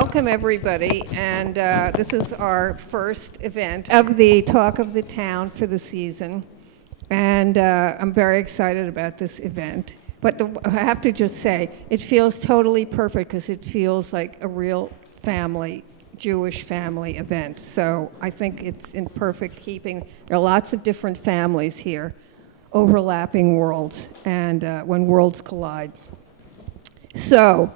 welcome everybody, and this is our first event of the Talk of the Town for the season, and I'm very excited about this event. But I have to just say, it feels totally perfect because it feels like a real family, Jewish family event. So I think it's in perfect keeping. There are lots of different families here, overlapping worlds, and when worlds collide. So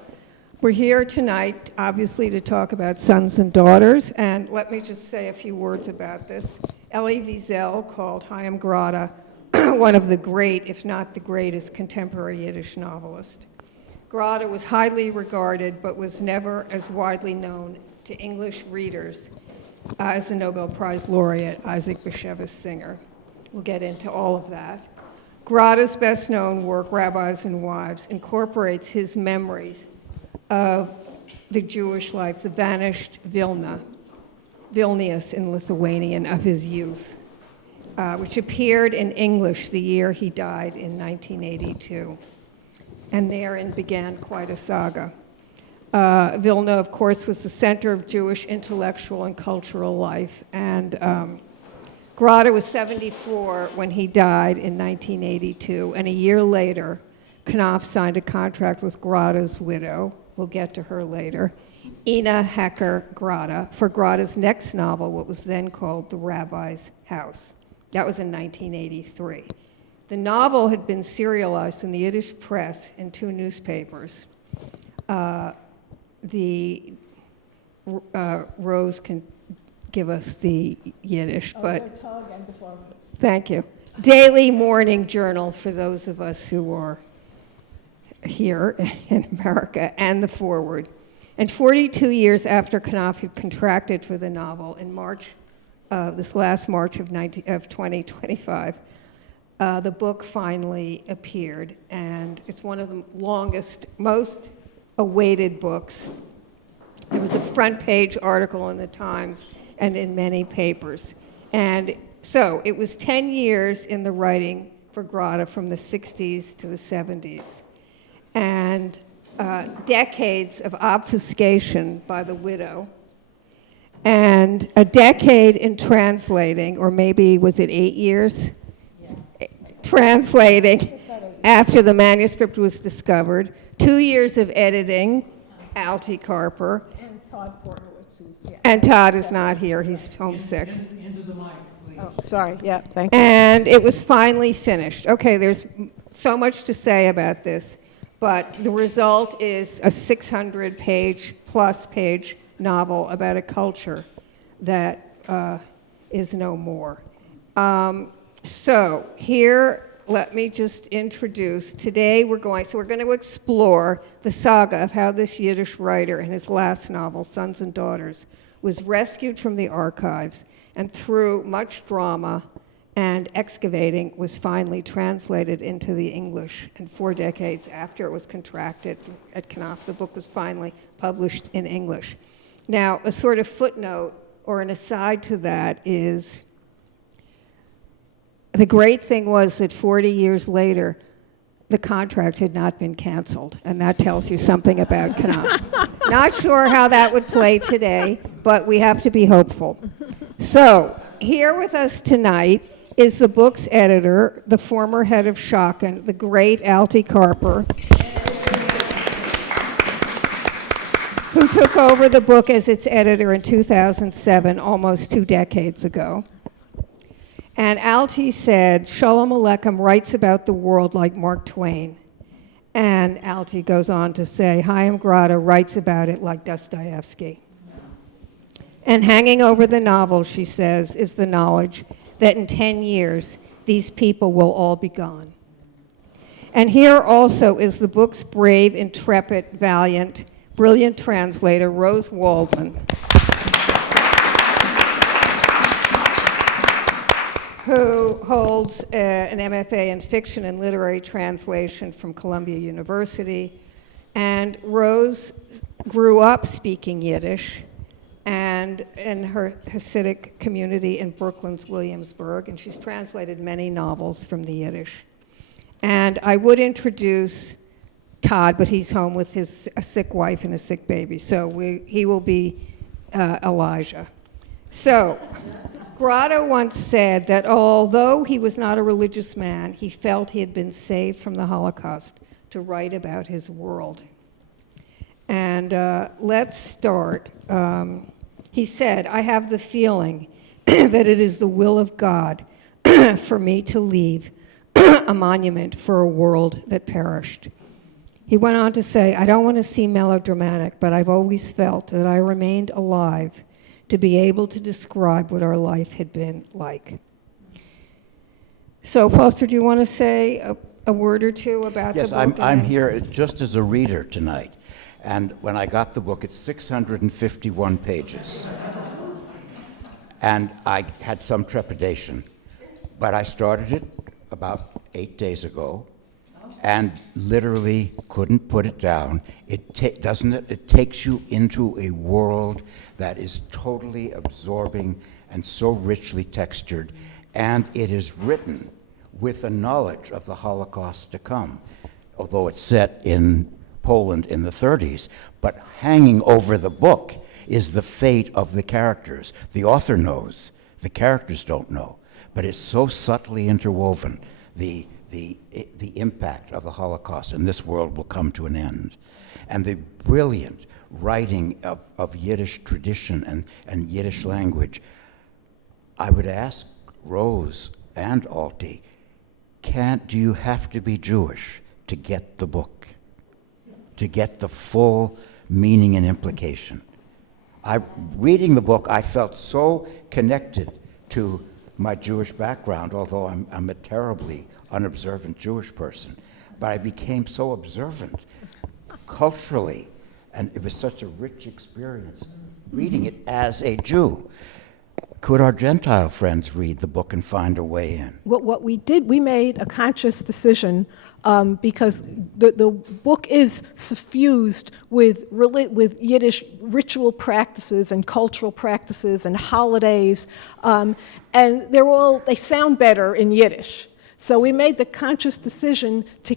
we're here tonight, obviously, to talk about sons and daughters, and let me just say a few words about this. Elie Wiesel called Chaim Grade one of the great, if not the greatest, contemporary Yiddish novelist. Grade was highly regarded, but was never as widely known to English readers as the Nobel Prize laureate Isaac Bashevis Singer. We'll get into all of that. Grade's best-known work, Rabbis and Wives, incorporates his memories of the Jewish life, the vanished Vilnius in Lithuanian of his youth, which appeared in English the year he died in 1982. And therein began quite a saga. Vilna, of course, was the center of Jewish intellectual and cultural life. And Grade was 74 when he died in 1982. And a year later, Knopf signed a contract with Grade's widow, we'll get to her later, Ina Hecker Grade, for Grade's next novel, what was then called The Rabbi's House. That was in 1983. The novel had been serialized in the Yiddish press in 2 newspapers. Rose can give us the Yiddish, but thank you. Daily Morning Journal for those of us who are here in America, and the foreword. And 42 years after Knopf had contracted for the novel in March, this last March of 2025, the book finally appeared, and it's one of the longest, most awaited books. It was a front page article in the Times and in many papers. And so it was 10 years in the writing for Grade from the 60s to the 70s. And decades of obfuscation by the widow, and a decade in translating, or maybe was it 8 years? Yeah. Translating after the manuscript was discovered, 2 years of editing, Altie Karper. And Todd Portowitz, who's and Todd is not here, he's homesick. Into the mic, please. Oh, sorry, yeah, thank you. And it was finally finished. Okay, there's so much to say about this. But the result is a 600-plus page novel about a culture that is no more. So here, let me just introduce. Today we're going to explore the saga of how this Yiddish writer in his last novel, Sons and Daughters, was rescued from the archives and through much drama and excavating was finally translated into the English. And 4 decades after it was contracted at Knopf, the book was finally published in English. Now, a sort of footnote or an aside to that is the great thing was that 40 years later, the contract had not been canceled, and that tells you something about Knopf. Not sure how that would play today, but we have to be hopeful. So, here with us tonight is the book's editor, the former head of Schocken, the great Altie Karper, who took over the book as its editor in 2007, almost 2 decades ago. And Altie said, Shalom Aleichem writes about the world like Mark Twain. And Altie goes on to say, Chaim Grade writes about it like Dostoevsky. And hanging over the novel, she says, is the knowledge that in 10 years, these people will all be gone. And here also is the book's brave, intrepid, valiant, brilliant translator, Rose Waldman, who holds an MFA in fiction and literary translation from Columbia University. And Rose grew up speaking Yiddish and in her Hasidic community in Brooklyn's Williamsburg, and she's translated many novels from the Yiddish. And I would introduce Todd, but he's home with a sick wife and a sick baby. So he will be Elijah. So Grotto once said that although he was not a religious man, he felt he had been saved from the Holocaust to write about his world. And let's start. He said, "I have the feeling that it is the will of God for me to leave a monument for a world that perished." He went on to say, "I don't want to seem melodramatic, but I've always felt that I remained alive to be able to describe what our life had been like." So, Foster, do you want to say a word or two about the book? Yes, I'm here just as a reader tonight. And when I got the book, it's 651 pages. And I had some trepidation. But I started it about 8 days ago and literally couldn't put it down. It takes you into a world that is totally absorbing and so richly textured. And it is written with a knowledge of the Holocaust to come, although it's set in Poland in the 30s, but hanging over the book is the fate of the characters. The author knows, the characters don't know, but it's so subtly interwoven, the impact of the Holocaust, and this world will come to an end. And the brilliant writing of Yiddish tradition and Yiddish language. I would ask Rose and Altie, do you have to be Jewish to get the book? To get the full meaning and implication. Reading the book, I felt so connected to my Jewish background, although I'm a terribly unobservant Jewish person. But I became so observant culturally, and it was such a rich experience reading it as a Jew. Could our Gentile friends read the book and find a way in? What we did, we made a conscious decision because the book is suffused with Yiddish ritual practices and cultural practices and holidays, and they sound better in Yiddish. So we made the conscious decision to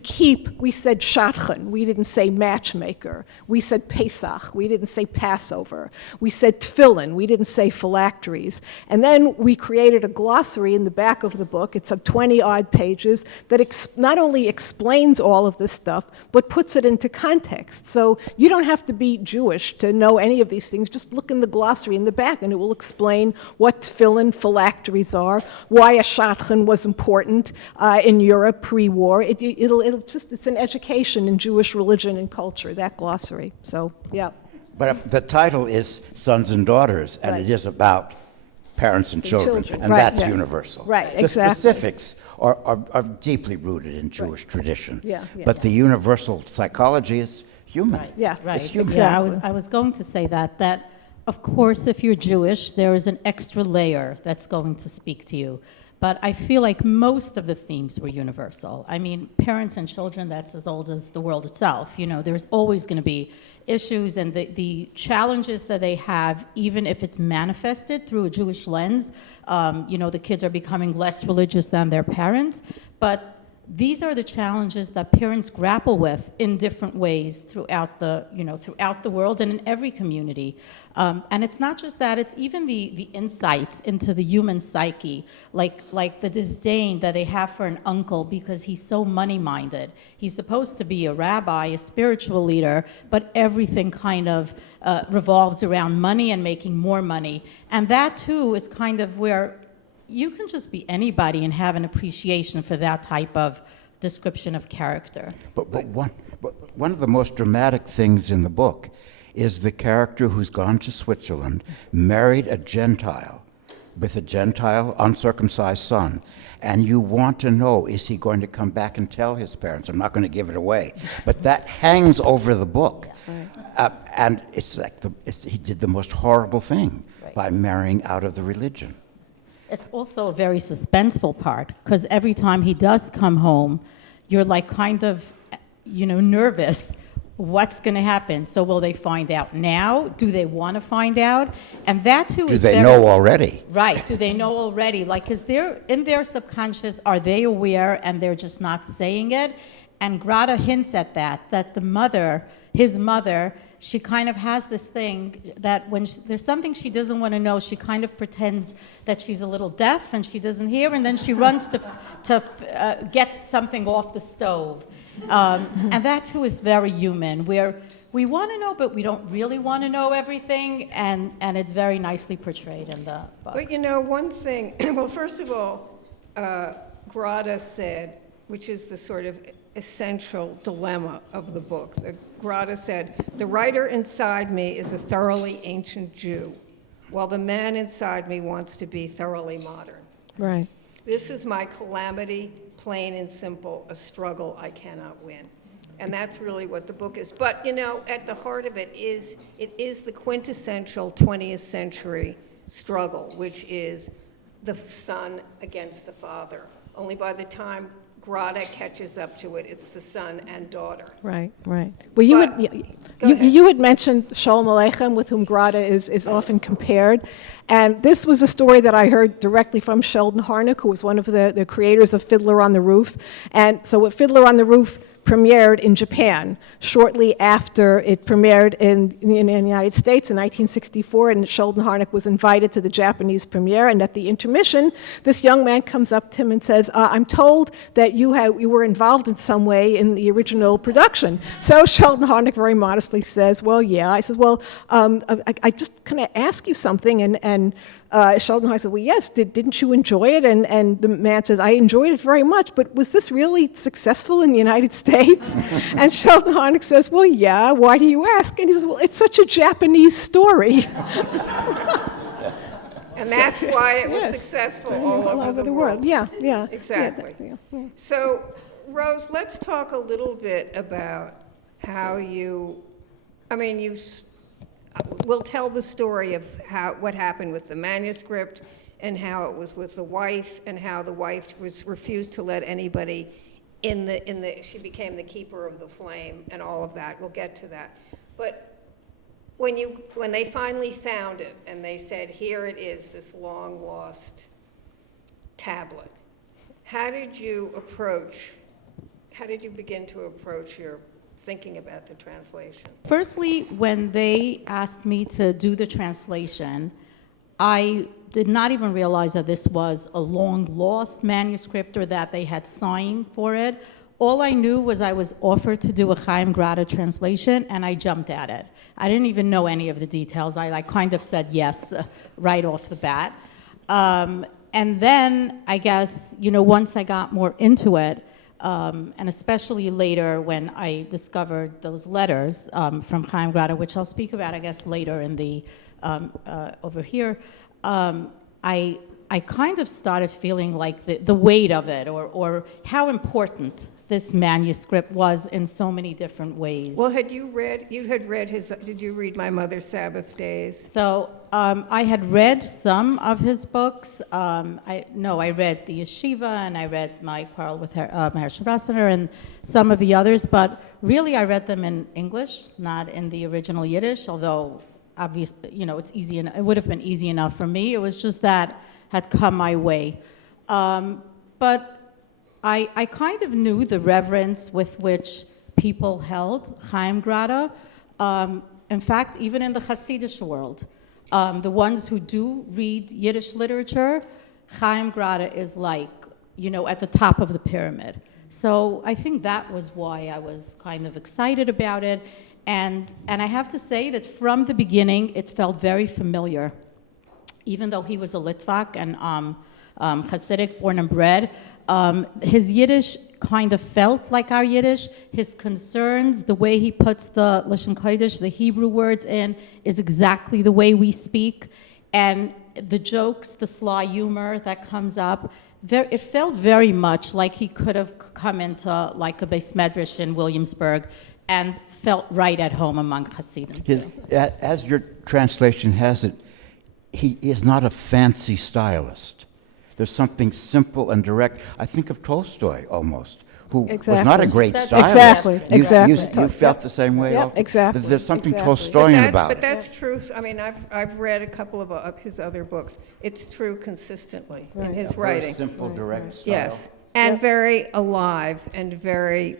we said Schocken, we didn't say matchmaker. We said Pesach, we didn't say Passover. We said tefillin, we didn't say phylacteries. And then we created a glossary in the back of the book. It's 20-odd pages that not only explains all of this stuff, but puts it into context. So you don't have to be Jewish to know any of these things. Just look in the glossary in the back and it will explain what tefillin, phylacteries are, why a Schocken was important, in Europe pre-war. It's an education in Jewish religion and culture, that glossary. So, yeah. But the title is Sons and Daughters, and it is about parents and children, and right, that's yeah. universal. Right, the exactly. Specifics are deeply rooted in Jewish tradition, but the universal psychology is human. Right. Yeah, It's right. human. Exactly. Yeah, I was going to say that of course if you're Jewish, there is an extra layer that's going to speak to you. But I feel like most of the themes were universal. I mean, parents and children, that's as old as the world itself. You know, there's always going to be issues and the challenges that they have, even if it's manifested through a Jewish lens. The kids are becoming less religious than their parents. But these are the challenges that parents grapple with in different ways throughout the world and in every community. And it's not just that, it's even the insights into the human psyche, like the disdain that they have for an uncle because he's so money-minded. He's supposed to be a rabbi, a spiritual leader, but everything kind of revolves around money and making more money. And that, too, is kind of where you can just be anybody and have an appreciation for that type of description of character. But one of the most dramatic things in the book is the character who's gone to Switzerland, married a Gentile, with a Gentile uncircumcised son, and you want to know, is he going to come back and tell his parents? I'm not going to give it away. But that hangs over the book. And it's like he did the most horrible thing by marrying out of the religion. It's also a very suspenseful part, because every time he does come home, you're like kind of, nervous. What's going to happen? So will they find out now? Do they want to find out? And that too is Do they know already? Right. Do they know already? Like, is there in their subconscious, are they aware and they're just not saying it? And Grada hints at that the mother, his mother, she kind of has this thing that when there's something she doesn't want to know, she kind of pretends that she's a little deaf and she doesn't hear, and then she runs to get something off the stove. And that too is very human, where we want to know, but we don't really want to know everything, and it's very nicely portrayed in the book. But you know, one thing, well, first of all, Grada said, which is the sort of essential dilemma of the book. Grada said, "The writer inside me is a thoroughly ancient Jew, while the man inside me wants to be thoroughly modern. Right. This is my calamity, plain and simple, a struggle I cannot win." And that's really what the book is. But, you know, at the heart of it is the quintessential 20th century struggle, which is the son against the father. Only by the time Grada catches up to it, it's the son and daughter. Right, right. Well, you had mentioned Shalom Aleichem, with whom Grada is often compared. And this was a story that I heard directly from Sheldon Harnick, who was one of the creators of Fiddler on the Roof. And so Fiddler on the Roof premiered in Japan shortly after it premiered in the United States in 1964, and Sheldon Harnick was invited to the Japanese premiere. And at the intermission, this young man comes up to him and says, "I'm told that you were involved in some way in the original production." So Sheldon Harnick very modestly says, "Well, yeah." I said, "Well, I just kind of ask you something," and Sheldon Harnick said, "Well, yes, didn't you enjoy it?" And the man says, "I enjoyed it very much, but was this really successful in the United States?" And Sheldon Harnick says, "Well, yeah, why do you ask?" And he says, "Well, it's such a Japanese story." And that's why it was Yes. successful all over the world. Yeah, yeah. Exactly. Yeah. So, Rose, let's talk a little bit about how we'll tell the story of what happened with the manuscript and how it was with the wife, and how the wife refused to let anybody she became the keeper of the flame and all of that. We'll get to that. But when they finally found it and they said, "Here it is, this long lost tablet," how did you begin to approach your thinking about the translation? Firstly, when they asked me to do the translation, I did not even realize that this was a long-lost manuscript or that they had signed for it. All I knew was I was offered to do a Chaim Grade translation, and I jumped at it. I didn't even know any of the details. I kind of said yes right off the bat. And then, I guess, once I got more into it, and especially later when I discovered those letters from Chaim Grade, which I'll speak about, I guess, later in the over here, I kind of started feeling like the weight of it, or how important this manuscript was in so many different ways. Well, did you read My Mother's Sabbath Days? So I had read some of his books. I read The Yeshiva, and I read My Quarrel with Hirsch and some of the others, but really I read them in English, not in the original Yiddish, although obviously, it's easy, and it would have been easy enough for me. It was just that had come my way. But I kind of knew the reverence with which people held Chaim Grade. In fact, even in the Hasidic world, the ones who do read Yiddish literature, Chaim Grade is at the top of the pyramid. So I think that was why I was kind of excited about it. And I have to say that from the beginning, it felt very familiar. Even though he was a Litvak and Hasidic, born and bred, his Yiddish kind of felt like our Yiddish. His concerns, the way he puts the Lashon Kodesh, the Hebrew words in, is exactly the way we speak. And the jokes, the sly humor that comes up, it felt very much like he could have come into like a Beis Medrash in Williamsburg and felt right at home among Hasidim. As your translation has it, he is not a fancy stylist. There's something simple and direct. I think of Tolstoy almost, who was not a great stylist. Exactly. You felt the same way? Yep, exactly. There's something Exactly. Tolstoyan about But it. that's true. I mean, I've read a couple of his other books. It's true consistently in his Very writing. simple, direct style. Yes, and very alive and very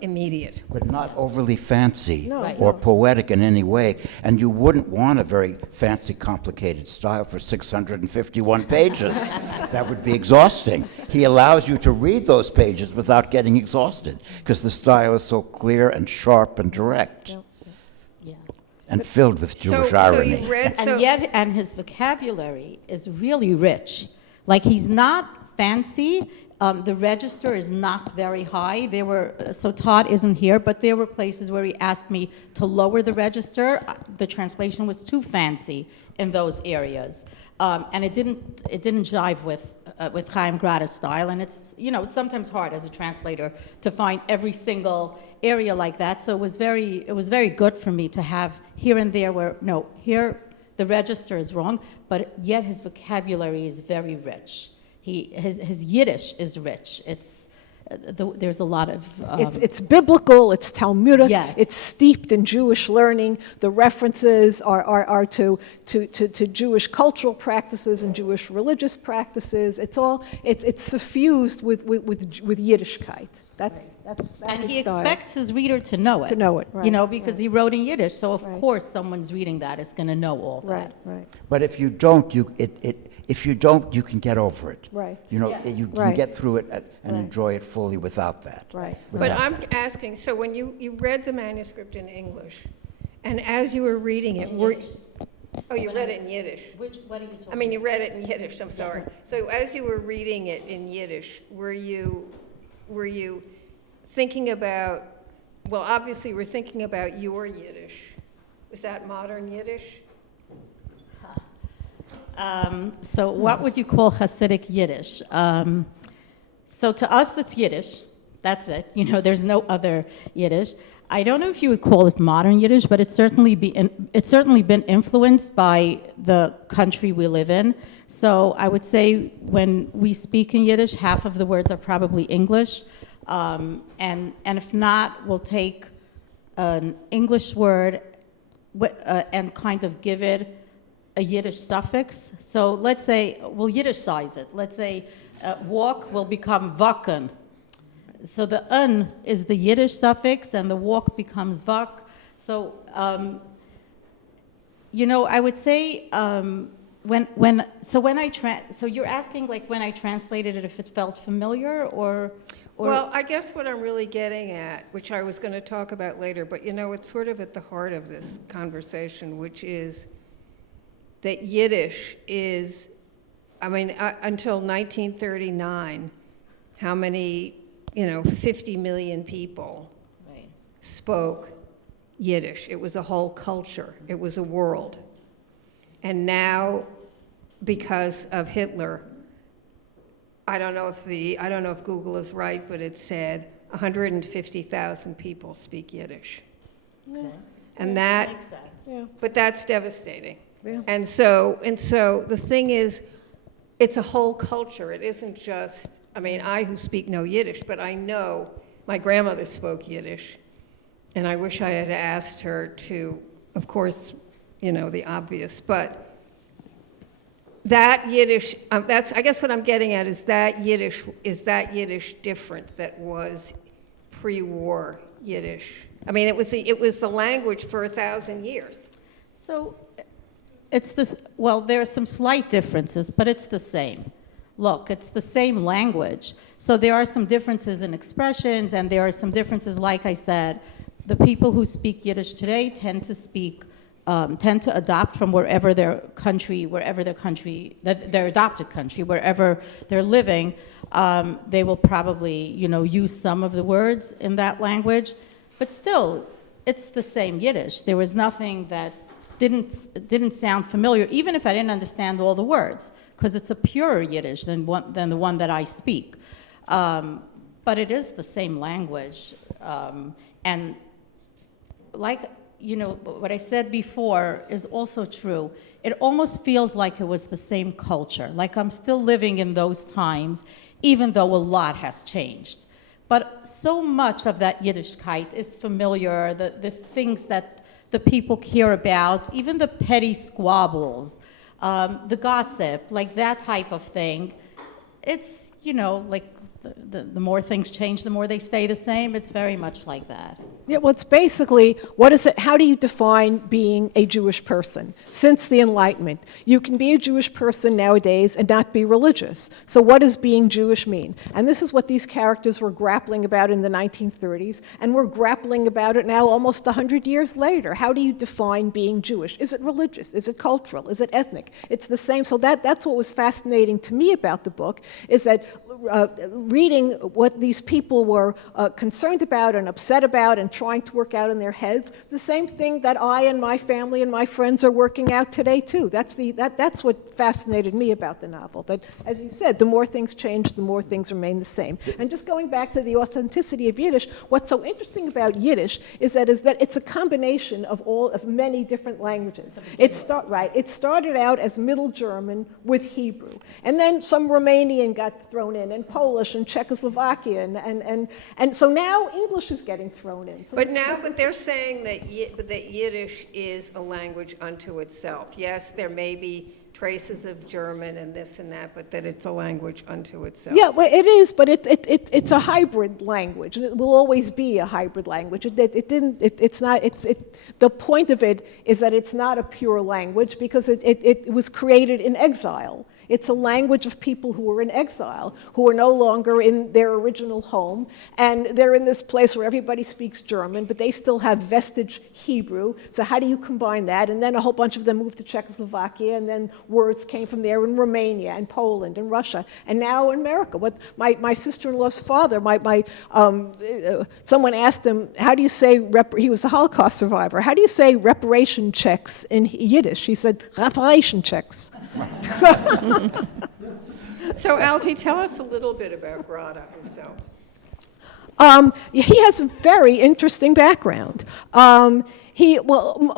immediate. But not overly fancy No, or no. poetic in any way. And you wouldn't want a very fancy, complicated style for 651 pages. That would be exhausting. He allows you to read those pages without getting exhausted, because the style is so clear and sharp and direct Yeah. and filled with Jewish So irony. you read, so, And yet, and his vocabulary is really rich. Like, he's not fancy. The register is not very high. So Todd isn't here, but there were places where he asked me to lower the register. The translation was too fancy in those areas. And it didn't jive with Chaim Grade's style. And it's sometimes hard as a translator to find every single area like that. So it was very good for me to have here and there where, no, here the register is wrong, but yet his vocabulary is very rich. His Yiddish is rich. There's a lot of... It's biblical, it's Talmudic, Yes. it's steeped in Jewish learning. The references are to Jewish cultural practices and Jewish religious practices. It's suffused with Yiddishkeit. That's and his he style. expects his reader to know it. To know it, right, Because he wrote in Yiddish, so of Right. course someone's reading that is going to know all that. Right. But if you don't, if you don't, you can get over it. Right. You can Right. get through it and Right. enjoy it fully without that. Right. but Without I'm that. asking, so when you read the manuscript in English, and as you were reading it, In were... Yiddish. Oh, you read it in Yiddish. What are you talking I mean, you read it in Yiddish, I'm sorry. So as you were reading it in Yiddish, were you thinking about, well, obviously we're thinking about your Yiddish. Was that modern Yiddish? So what would you call Hasidic Yiddish? So to us, it's Yiddish. That's it. There's no other Yiddish. I don't know if you would call it modern Yiddish, but it's certainly been influenced by the country we live in. So I would say when we speak in Yiddish, half of the words are probably English. And if not, we'll take an English word and kind of give it a Yiddish suffix. So let's say, we'll Yiddishize it. Let's say walk will become waken. So the un is the Yiddish suffix, and the walk becomes vak. So, I would say so you're asking like when I translated it if it felt familiar or Well, I guess what I'm really getting at, which I was going to talk about later, but it's sort of at the heart of this conversation, which is that Yiddish is, until 1939, how many, 50 million people right. spoke Yiddish. It was a whole culture. It was a world. And now, because of Hitler, I don't know if Google is right, but it said 150,000 people speak Yiddish. Okay. And that, Makes sense. Yeah. but that's devastating. Yeah. And so the thing is, it's a whole culture. It isn't just, I who speak no Yiddish, but I know my grandmother spoke Yiddish, and I wish I had asked her to, of course, the obvious, but that Yiddish, I guess what I'm getting at is that Yiddish different that was pre-war Yiddish? It was the language for 1,000 years. So it's this, well, there are some slight differences, but it's the same. Look, it's the same language. So there are some differences in expressions, and there are some differences, like I said, the people who speak Yiddish today tend to adopt from their adopted country, wherever they're living. They will probably, use some of the words in that language, but still, it's the same Yiddish. There was nothing that didn't sound familiar, even if I didn't understand all the words, because it's a purer Yiddish than the one that I speak. But it is the same language, and like. What I said before is also true. It almost feels like it was the same culture, like I'm still living in those times, even though a lot has changed. But so much of that Yiddishkeit is familiar, the things that the people care about, even the petty squabbles, the gossip, like that type of thing. It's, like the more things change, the more they stay the same. It's very much like that. Yeah, well, it's basically, what is it, how do you define being a Jewish person? Since the Enlightenment, you can be a Jewish person nowadays and not be religious. So what does being Jewish mean? And this is what these characters were grappling about in the 1930s, and we're grappling about it now almost 100 years later. How do you define being Jewish? Is it religious? Is it cultural? Is it ethnic? It's the same. So that's what was fascinating to me about the book, is that reading what these people were concerned about and upset about and trying to work out in their heads, the same thing that I and my family and my friends are working out today too. That's what fascinated me about the novel. That, as you said, the more things change, the more things remain the same. And just going back to the authenticity of Yiddish, what's so interesting about Yiddish is that it's a combination of many different languages. It started out as Middle German with Hebrew, and then some Romanian got thrown in, and Polish and Czechoslovakian, and so now English is getting thrown in. So But they're saying that Yiddish is a language unto itself. Yes, there may be traces of German and this and that, but that it's a language unto itself. Yeah, well, it is, but it's a hybrid language, and it will always be a hybrid language. The point of it is that it's not a pure language because it was created in exile. It's a language of people who are in exile, who are no longer in their original home, and they're in this place where everybody speaks German, but they still have vestige Hebrew. So how do you combine that? And then a whole bunch of them moved to Czechoslovakia, and then words came from there in Romania and Poland and Russia, and now in America. What my sister-in-law's father, someone asked him, how do you say, he was a Holocaust survivor, how do you say reparation checks in Yiddish? He said, reparation checks. So, Altie, tell us a little bit about Grada himself. He has a very interesting background.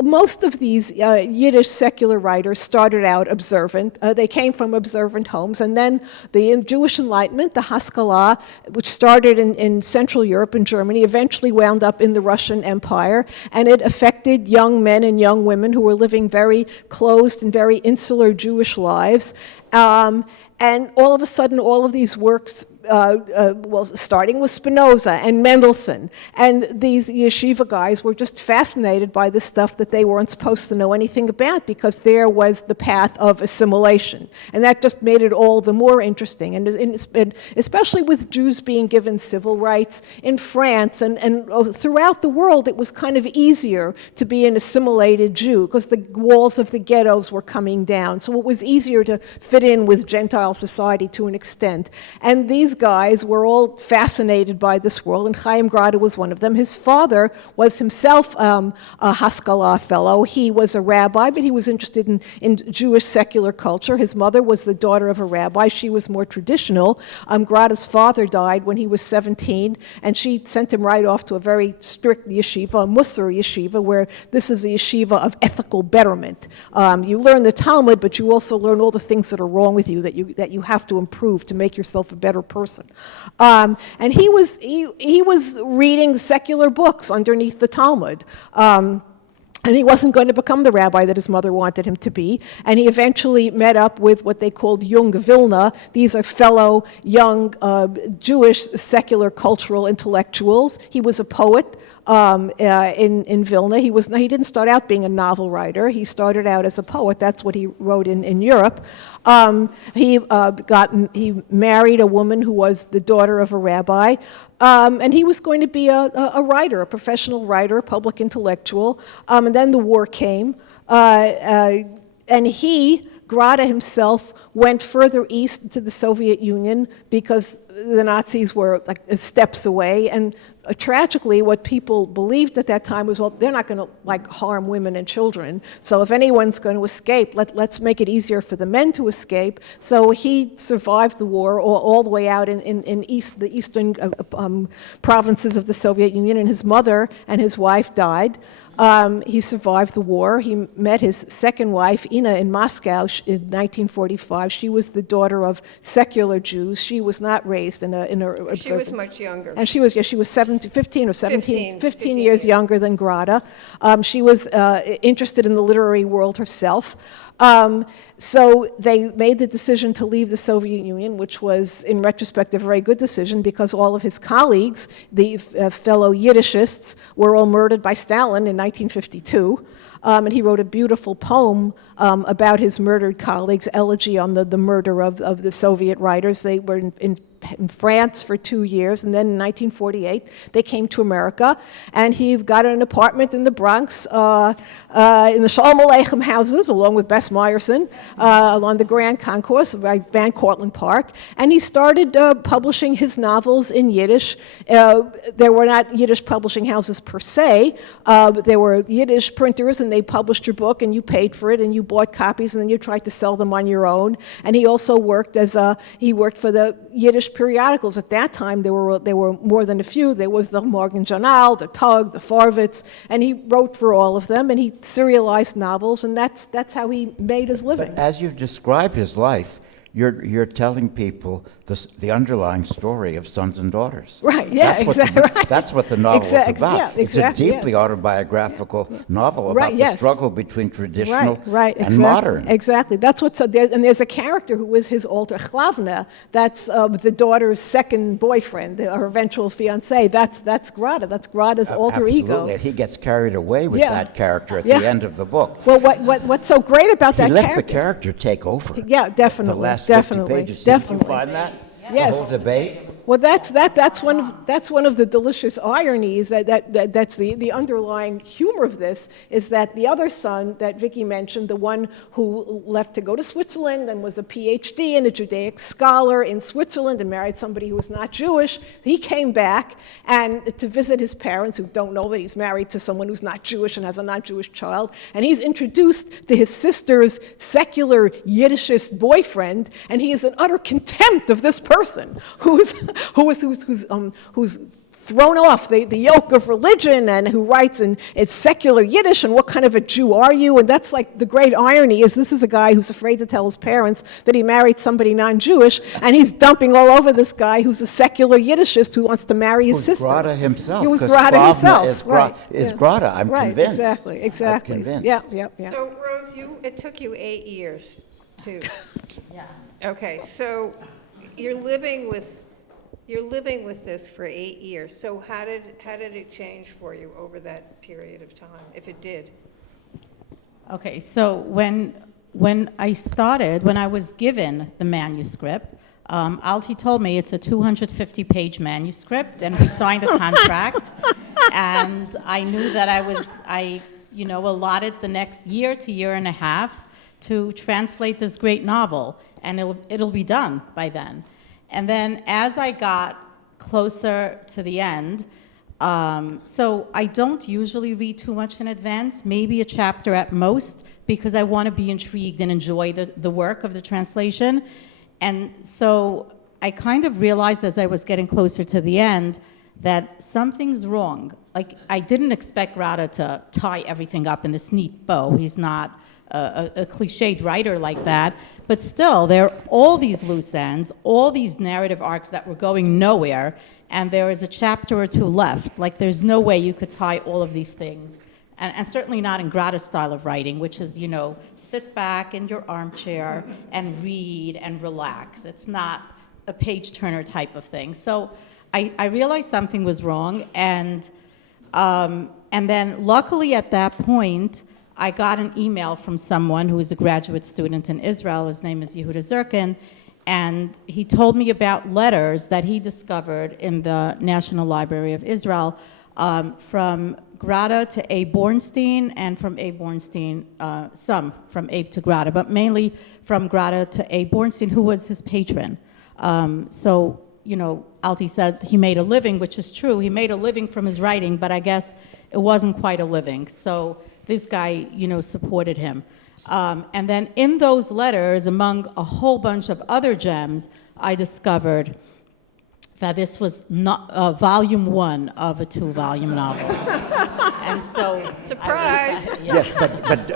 Most of these Yiddish secular writers started out observant. They came from observant homes, and then the Jewish Enlightenment, the Haskalah, which started in Central Europe and Germany, eventually wound up in the Russian Empire, and it affected young men and young women who were living very closed and very insular Jewish lives. And all of a sudden, all of these works, starting with Spinoza and Mendelssohn, and these yeshiva guys were just fascinated by the stuff that they weren't supposed to know anything about, because there was the path of assimilation. And that just made it all the more interesting. And especially with Jews being given civil rights in France and throughout the world, it was kind of easier to be an assimilated Jew, because the walls of the ghettos were coming down. So it was easier to fit in with Gentile society to an extent. And these guys were all fascinated by this world, and Chaim Grade was one of them. His father was himself a Haskalah fellow. He was a rabbi, but he was interested in Jewish secular culture. His mother was the daughter of a rabbi. She was more traditional. Grade's father died when he was 17, and she sent him right off to a very strict yeshiva, a Musar yeshiva, where this is a yeshiva of ethical betterment. You learn the Talmud, but you also learn all the things that are wrong with you that you have to improve to make yourself a better person. And he was reading secular books underneath the Talmud. And he wasn't going to become the rabbi that his mother wanted him to be. And he eventually met up with what they called Jung Vilna. These are fellow young Jewish secular cultural intellectuals. He was a poet. In Vilna. He didn't start out being a novel writer. He started out as a poet. That's what he wrote in Europe. He married a woman who was the daughter of a rabbi, and he was going to be a writer, a professional writer, a public intellectual. And then the war came, and Grade himself went further east to the Soviet Union because the Nazis were like steps away. And tragically, what people believed at that time was, well, they're not going to harm women and children. So if anyone's going to escape, let's make it easier for the men to escape. So he survived the war all the way out in the eastern provinces of the Soviet Union. And his mother and his wife died. He survived the war. He met his second wife, Ina, in Moscow in 1945. She was the daughter of secular Jews. She was not raised in a She was much younger. and she was 15 or 17, 15 years years. younger than Grada. She was interested in the literary world herself. So they made the decision to leave the Soviet Union, which was, in retrospect, a very good decision because all of his colleagues, the fellow Yiddishists, were all murdered by Stalin in 1952. And he wrote a beautiful poem about his murdered colleagues, elegy on the murder of the Soviet writers. They were in France for 2 years, and then in 1948 they came to America, and he got an apartment in the Bronx in the Shalom Aleichem houses, along with Bess Meyerson, along the Grand Concourse by Van Cortlandt Park, and he started publishing his novels in Yiddish. There were not Yiddish publishing houses per se, but there were Yiddish printers, and they published your book, and you paid for it, and you bought copies, and then you tried to sell them on your own. And he also worked he worked for the Yiddish periodicals. At that time, there were more than a few. There was the Morgen Journal, the Tug, the Farvitz, and he wrote for all of them, and he serialized novels, and that's how he made his living. But as you describe his life, you're telling people the underlying story of sons and daughters. Right, yeah, exactly. Right. That's what the novel is about. Yeah, It's a exactly, deeply yes. autobiographical novel about Right, the yes. struggle between traditional Right, and exactly, modern. Exactly. That's what's there. And there's a character who was his alter Chlavna. That's the daughter's second boyfriend, her eventual fiancé. That's Grada. That's Grada's alter ego. Absolutely. He gets carried away with Yeah. that character at Yeah. the end of the book. Well, what's so great about He that lets character? the character take over. Yeah, definitely, The last definitely, 50 pages. definitely. Did you find that? Yes. The whole debate? Well, that's one of the delicious ironies that's the underlying humor of this is that the other son that Vicky mentioned, the one who left to go to Switzerland and was a PhD and a Judaic scholar in Switzerland and married somebody who was not Jewish, he came back and to visit his parents who don't know that he's married to someone who's not Jewish and has a not-Jewish child, and he's introduced to his sister's secular Yiddishist boyfriend, and he is in utter contempt of this person who's thrown off the yoke of religion and who writes in secular Yiddish, and what kind of a Jew are you? And that's like the great irony is this is a guy who's afraid to tell his parents that he married somebody non-Jewish, and he's dumping all over this guy who's a secular Yiddishist who wants to marry his sister. Grada himself. He was 'cause Grada Klavna himself. is yeah. Grada. I'm right, convinced. Exactly. I'm convinced. Yeah. So, Rose, it took you 8 years to. Yeah. Okay, so you're living with this for 8 years. So how did it change for you over that period of time, if it did? Okay, so when I was given the manuscript, Altie told me it's a 250-page manuscript, and we signed a contract, and I knew that I allotted the next year to year and a half to translate this great novel, and it'll be done by then. And then as I got closer to the end, so I don't usually read too much in advance, maybe a chapter at most, because I want to be intrigued and enjoy the work of the translation. And so I kind of realized as I was getting closer to the end that something's wrong. Like, I didn't expect Grada to tie everything up in this neat bow. He's not a cliched writer like that, but still, there are all these loose ends, all these narrative arcs that were going nowhere, and there is a chapter or two left. Like, there's no way you could tie all of these things, and certainly not in Grada's style of writing, which is, sit back in your armchair and read and relax. It's not a page-turner type of thing. So I realized something was wrong, and then luckily at that point, I got an email from someone who is a graduate student in Israel. His name is Yehuda Zirkin, and he told me about letters that he discovered in the National Library of Israel from Grada to Abe Bornstein, and from Abe Bornstein, some from Abe to Grada, but mainly from Grada to Abe Bornstein, who was his patron. So, Altie said he made a living, which is true. He made a living from his writing, but I guess it wasn't quite a living. So this guy, supported him. And then in those letters, among a whole bunch of other gems, I discovered that this was not volume 1 of a 2-volume novel. And so, Surprise! Yes,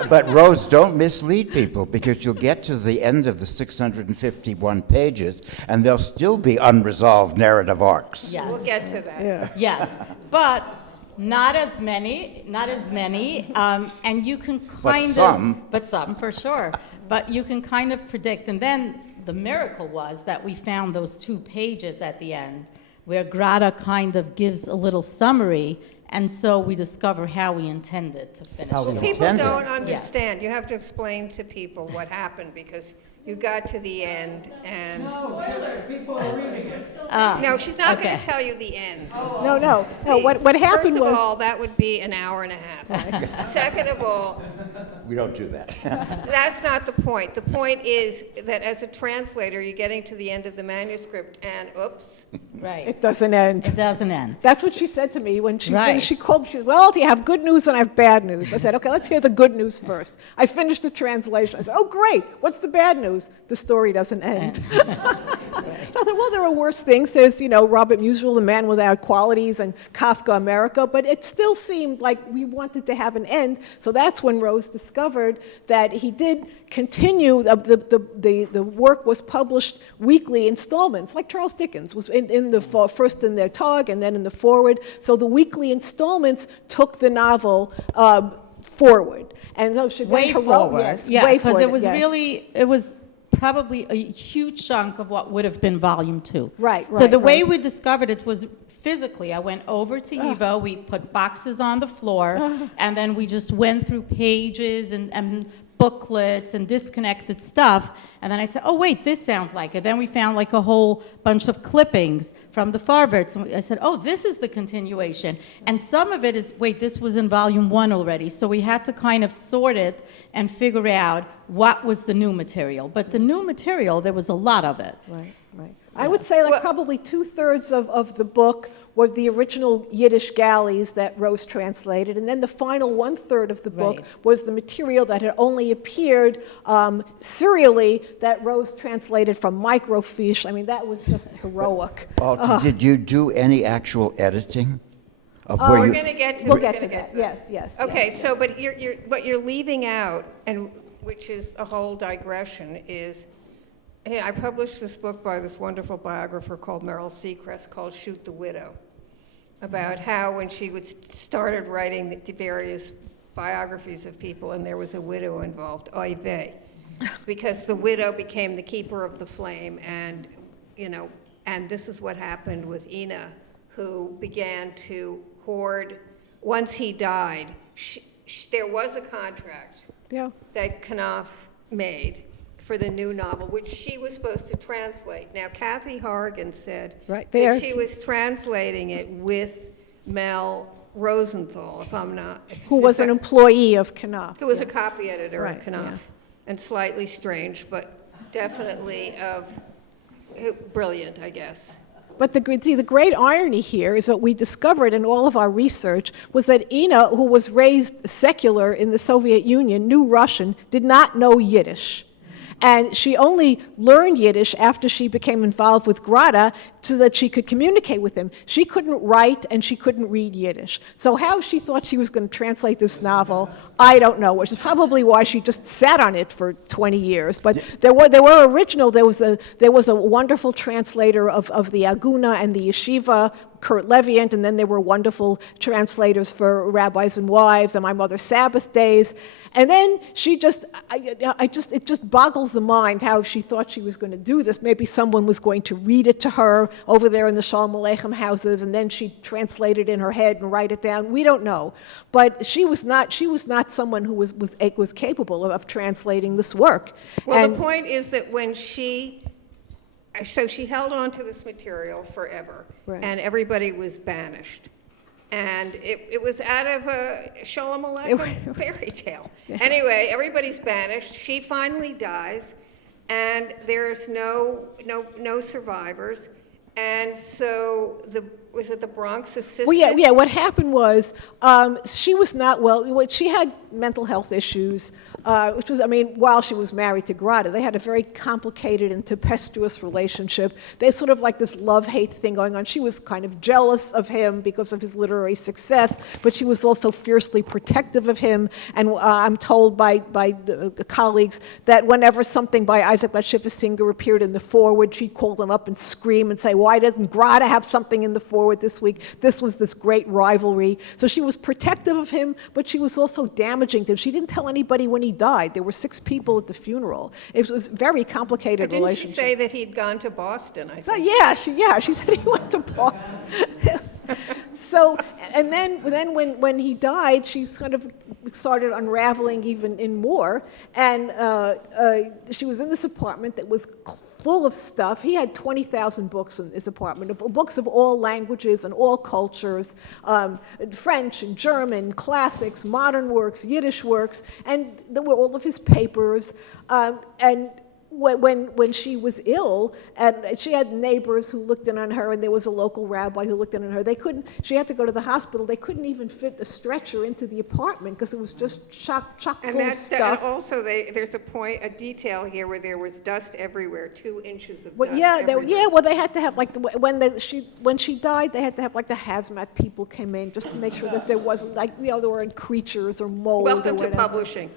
but Rose, don't mislead people, because you'll get to the end of the 651 pages and there'll still be unresolved narrative arcs. yes. We'll get to that. Yes, but not as many, and you can kind But some for sure, but you can kind of predict, and then the miracle was that we found those 2 pages at the end where Grada kind of gives a little summary, and so we discover how we intended to finish How we it. People intended. don't understand. You have to explain to people what happened, because you got to the end and... No, she's not going okay. to tell you the end. No. What happened First was... of all, that would be an hour and a half. Second of all, We don't do that. that's not the point. The point is that as a translator, you're getting to the end of the manuscript and oops. Right, It doesn't end. it doesn't end. That's what she said to me when she Right. finished. She called. She said, "Well, do you have good news and I have bad news?" I said, "Okay, let's hear the good news first." I finished the translation. I said, "Oh, great. What's the bad news? The story doesn't end." So I thought, well, there are worse things. There's, Robert Musil, The Man Without Qualities, and Kafka America, but it still seemed like we wanted to have an end. So that's when Rose discovered that he did continue. The work was published weekly installments, like Charles Dickens was in the first in their Tog and then in the forward. So the weekly installments took the novel forward, and so she Way heroic, forward, yes, yeah, way because forward, it was yes. really, it was probably a huge chunk of what would have been volume 2. Right, So the way right. we discovered it was physically. I went over to Evo, we put boxes on the floor, and then we just went through pages and booklets and disconnected stuff. And then I said, oh, wait, this sounds like it. Then we found like a whole bunch of clippings from the Farverts. And I said, oh, this is the continuation. And some of it is, wait, this was in volume 1 already. So we had to kind of sort it and figure out what was the new material. But the new material, there was a lot of it. Right. I would say probably 2/3 of the book were the original Yiddish galleys that Rose translated, and then the final 1/3 of the book Right. was the material that had only appeared serially that Rose translated from microfiche. I mean, that was just heroic. Did you do any actual editing? Of We're going to get to We'll we're get gonna to that. Yes. Okay, yes. so but what you're leaving out, and which is a whole digression, is hey, I published this book by this wonderful biographer called Meryl Seacrest called Shoot the Widow, about how when she started writing the various biographies of people and there was a widow involved, oy vey, because the widow became the keeper of the flame, and this is what happened with Ina, who began to hoard. Once he died, there was a contract that Knopf made for the new novel, which she was supposed to translate. Now, Kathy Hargan said Right there. that she was translating it with Mel Rosenthal, if I'm not... Who was an employee of Knopf. Who was a copy editor Right, of Knopf. yeah. And slightly strange, but definitely brilliant, I guess. But the great irony here is that we discovered in all of our research was that Ina, who was raised secular in the Soviet Union, knew Russian, did not know Yiddish. And she only learned Yiddish after she became involved with Grada so that she could communicate with him. She couldn't write and she couldn't read Yiddish. So how she thought she was going to translate this novel, I don't know, which is probably why she just sat on it for 20 years. But there were original, there was a wonderful translator of the Aguna and the Yeshiva, Kurt Leviant, and then there were wonderful translators for Rabbis and Wives and My Mother's Sabbath Days. And then she it just boggles the mind how she thought she was going to do this. Maybe someone was going to read it to her over there in the Shalom Aleichem houses, and then she'd translate it in her head and write it down. We don't know. But she was not someone who was capable of translating this work. Well, the point is that when she held on to this material forever, Right. and everybody was banished. And it was out of a Shalom Aleichem fairy tale. Anyway, everybody's banished. She finally dies, and there's no survivors. And so was it the Bronx assistant? Well, yeah. What happened was she was not well. She had mental health issues. which was, I mean, while she was married to Grada. They had a very complicated and tempestuous relationship. They sort of like this love-hate thing going on. She was kind of jealous of him because of his literary success, but she was also fiercely protective of him. And I'm told by the colleagues that whenever something by Isaac Bashevis Singer appeared in the foreword, she'd call them up and scream and say, why doesn't Grada have something in the foreword this week? This was this great rivalry. So she was protective of him, but she was also damaging to him. She didn't tell anybody when he died. There were 6 people at the funeral. It was a very complicated Didn't relationship. she say that he'd gone to Boston, I So, think? she said he went to Boston. So, and then when he died, she kind of started unraveling even in more. And she was in this apartment that was full of stuff. He had 20,000 books in his apartment, books of all languages and all cultures, French and German, classics, modern works, Yiddish works, and there were all of his papers. And when she was ill, and she had neighbors who looked in on her, and there was a local rabbi who looked in on her. She had to go to the hospital. They couldn't even fit a stretcher into the apartment because it was just chock full of stuff. And also, there's a detail here where there was dust everywhere, 2 inches of Well, dust everywhere. well, they had to have like when she died, they had to have like the hazmat people came in just to make sure that there wasn't there weren't creatures or mold. Welcome or to publishing.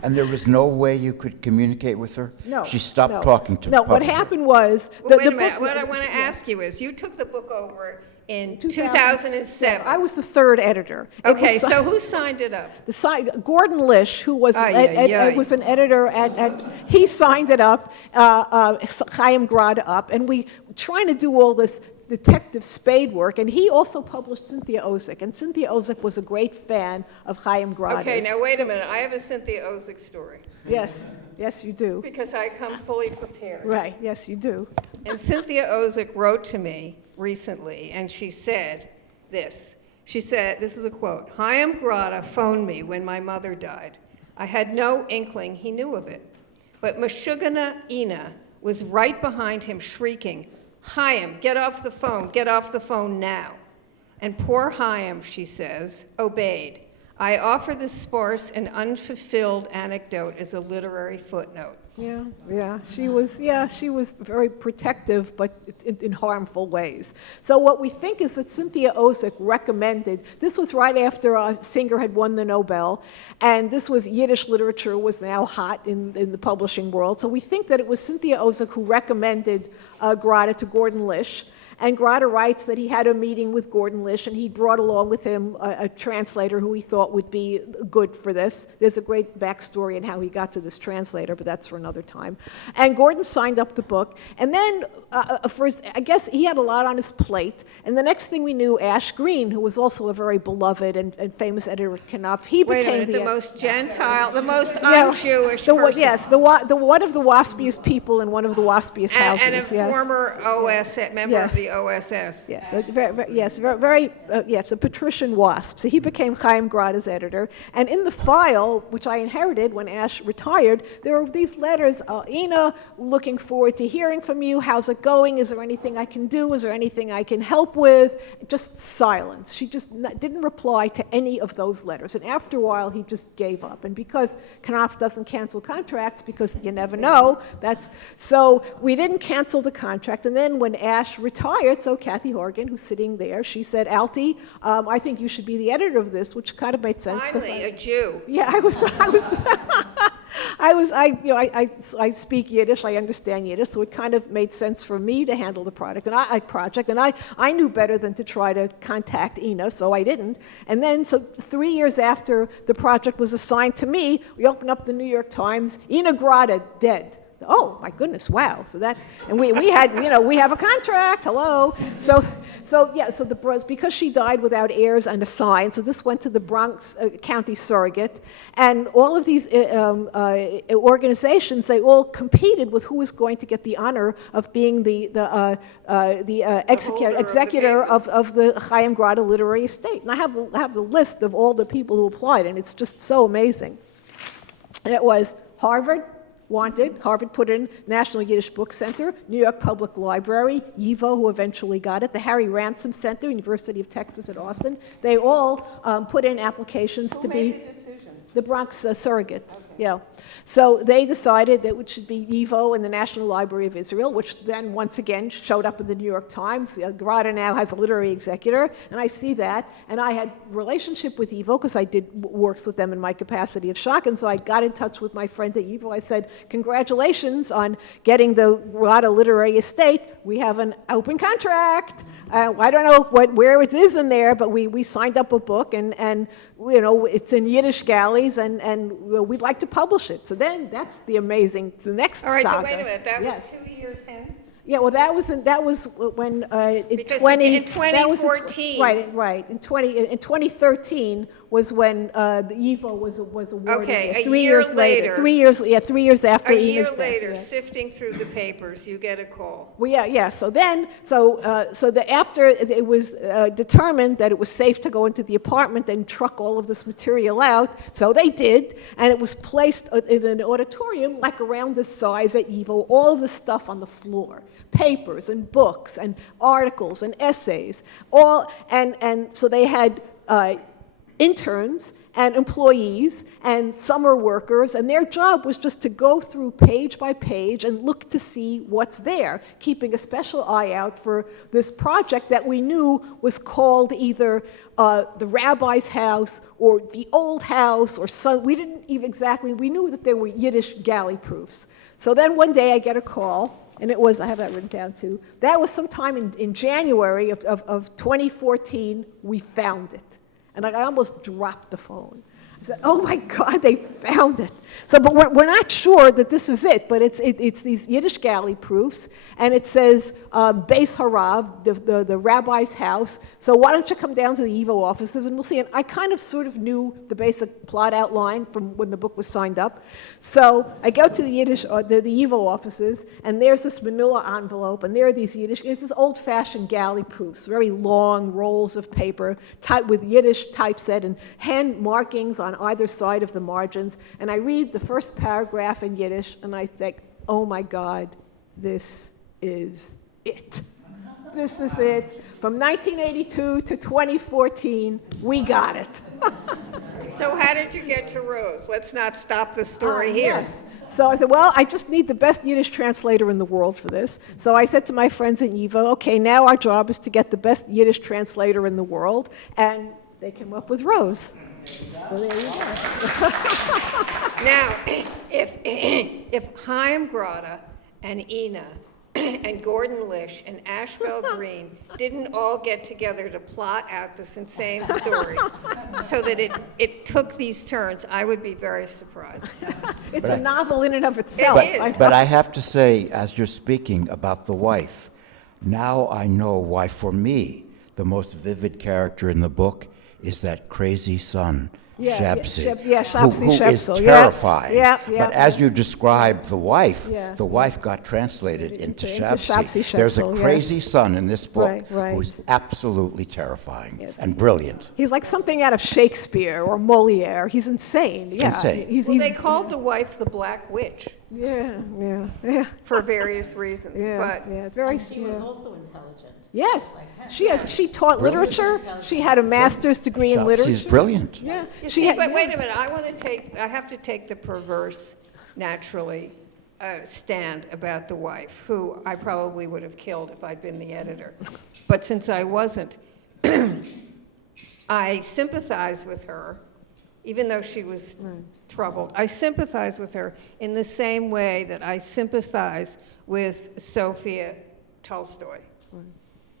And there was no way you could communicate with her? No. She stopped no. talking to No, what publishers. happened was Well, wait a minute. What I want to ask you is, you took the book over in 2007. I was the 3rd editor. Okay, so who signed it up? Gordon Lish, who was was an editor he signed it up, Chaim Grade up, and we trying to do all this detective spade work, and he also published Cynthia Ozick, and Cynthia Ozick was a great fan of Chaim Grade. Okay, now wait a minute. I have a Cynthia Ozick story. Yes, you do. Because I come fully prepared. Right, yes, you do. And Cynthia Ozick wrote to me recently, and she said this. She said, this is a quote, Chaim Grade phoned me when my mother died. I had no inkling he knew of it. But Meshugana Ina was right behind him shrieking, Chaim, get off the phone now. And poor Chaim, she says, obeyed. I offer this sparse and unfulfilled anecdote as a literary footnote. She was very protective, but in harmful ways. So what we think is that Cynthia Ozick recommended, this was right after Singer had won the Nobel, and this was Yiddish literature was now hot in the publishing world. So we think that it was Cynthia Ozick who recommended Grade to Gordon Lish. And Grade writes that he had a meeting with Gordon Lish, and he brought along with him a translator who he thought would be good for this. There's a great backstory in how he got to this translator, but that's for another time. And Gordon signed up the book, and then first, I guess he had a lot on his plate, and the next thing we knew, Ash Green, who was also a very beloved and famous editor at Knopf, he became the most Gentile, the most un-Jewish person. Yes, the one of the waspiest people in one of the waspiest houses. And a former member of the OSS. Yes, a patrician wasp. So he became Chaim Grade's editor. And in the file, which I inherited when Ash retired, there were these letters. Ina, looking forward to hearing from you. How's it going? Is there anything I can do? Is there anything I can help with? Just silence. She just didn't reply to any of those letters. And after a while, he just gave up. And because Knopf doesn't cancel contracts, because you never know, so we didn't cancel the contract. And then when Ash retired, so Kathy Horgan, who's sitting there, she said, Altie, I think you should be the editor of this, which kind of made sense. Finally, a Jew. Yeah, I speak Yiddish, I understand Yiddish, so it kind of made sense for me to handle the project, and I knew better than to try to contact Ina, so I didn't. And then, so 3 years after the project was assigned to me, we opened up the New York Times, Ina Grade, dead. Oh my goodness! Wow. So that, and we had, we have a contract. Hello. So because she died without heirs and assigned, so this went to the Bronx County Surrogate, and all of these organizations, they all competed with who was going to get the honor of being the executor of the Chaim Grade literary estate. And I have the list of all the people who applied, and it's just so amazing. And it was Harvard. Wanted. Harvard put in National Yiddish Book Center, New York Public Library, YIVO, who eventually got it, the Harry Ransom Center, University of Texas at Austin. They all put in applications to be... Who made the decision? The Bronx Surrogate. Yeah. So they decided that it should be Evo in the National Library of Israel, which then once again showed up in the New York Times. Grada now has a literary executor, and I see that. And I had a relationship with Evo because I did works with them in my capacity of Schocken. So I got in touch with my friend at Evo. I said, congratulations on getting the Grada literary estate. We have an open contract. I don't know where it is in there, but we signed up a book, and you know, it's in Yiddish galleys, and we'd like to publish it. So then that's the next All right, saga. so wait a minute, that Yes. was 2 years hence? Yeah, well, that was when in Because 20 in that was 2014. right. In 2013 was when the Evo was awarded. Okay, yeah, a 3 year years later. 3 years after A Ina's year death, later, yeah. sifting through the papers, you get a call. Well, yeah. So after it was determined that it was safe to go into the apartment and truck all of this material out, so they did, and it was placed in an auditorium like around this size at Evo, all of the stuff on the floor, papers and books and articles and essays, and so they had interns and employees and summer workers, and their job was just to go through page by page and look to see what's there, keeping a special eye out for this project that we knew was called either the rabbi's house or the old house or some, we didn't even exactly, we knew that there were Yiddish galley proofs. So then one day I get a call, and it was, I have that written down too, that was sometime in January of 2014, we found it. And I almost dropped the phone. I said, oh my God, they found it. So, but we're not sure that this is it, but it's these Yiddish galley proofs, and it says Beis Harav, the rabbi's house. So why don't you come down to the Evo offices and we'll see. And I kind of sort of knew the basic plot outline from when the book was signed up. So I go to the Evo offices, and there's this manila envelope, and there are these Yiddish, it's this old-fashioned galley proofs, very long rolls of paper with Yiddish typeset and hand markings on either side of the margins. And I read the first paragraph in Yiddish, and I think, oh my God, this is it. This is it. From 1982 to 2014, we got it. So how did you get to Rose? Let's not stop the story here. Yes. So I said, well, I just need the best Yiddish translator in the world for this. So I said to my friends at Evo, okay, now our job is to get the best Yiddish translator in the world. And they came up with Rose. Well, there you go. Now, if Chaim Grade and Ina and Gordon Lish and Ashbel Green didn't all get together to plot out this insane story so that it took these turns, I would be very surprised. It's a novel in and of itself. It is. But I have to say, as you're speaking about the wife, now I know why, for me, the most vivid character in the book is that crazy son, Shabsi, Shabsi who is Shepsel, terrifying. Yeah. But as you describe the wife Yeah. got translated into Into Shabsi. Shabsi There's a Shepsel, yes. crazy son in this book Right. who's absolutely terrifying Yes. and brilliant. He's like something out of Shakespeare or Moliere. He's insane. Yeah. Insane. He's They called the wife the Black Witch yeah. for various reasons, but Very. And she was also intelligent. Yes, Like, she taught literature. She had a master's degree in literature. She's brilliant. Yeah, you she see, had- but yeah. wait a minute, I have to take the perverse, naturally, stand about the wife, who I probably would have killed if I'd been the editor. But since I wasn't, I sympathize with her, even though she was troubled. I sympathize with her in the same way that I sympathize with Sophia Tolstoy,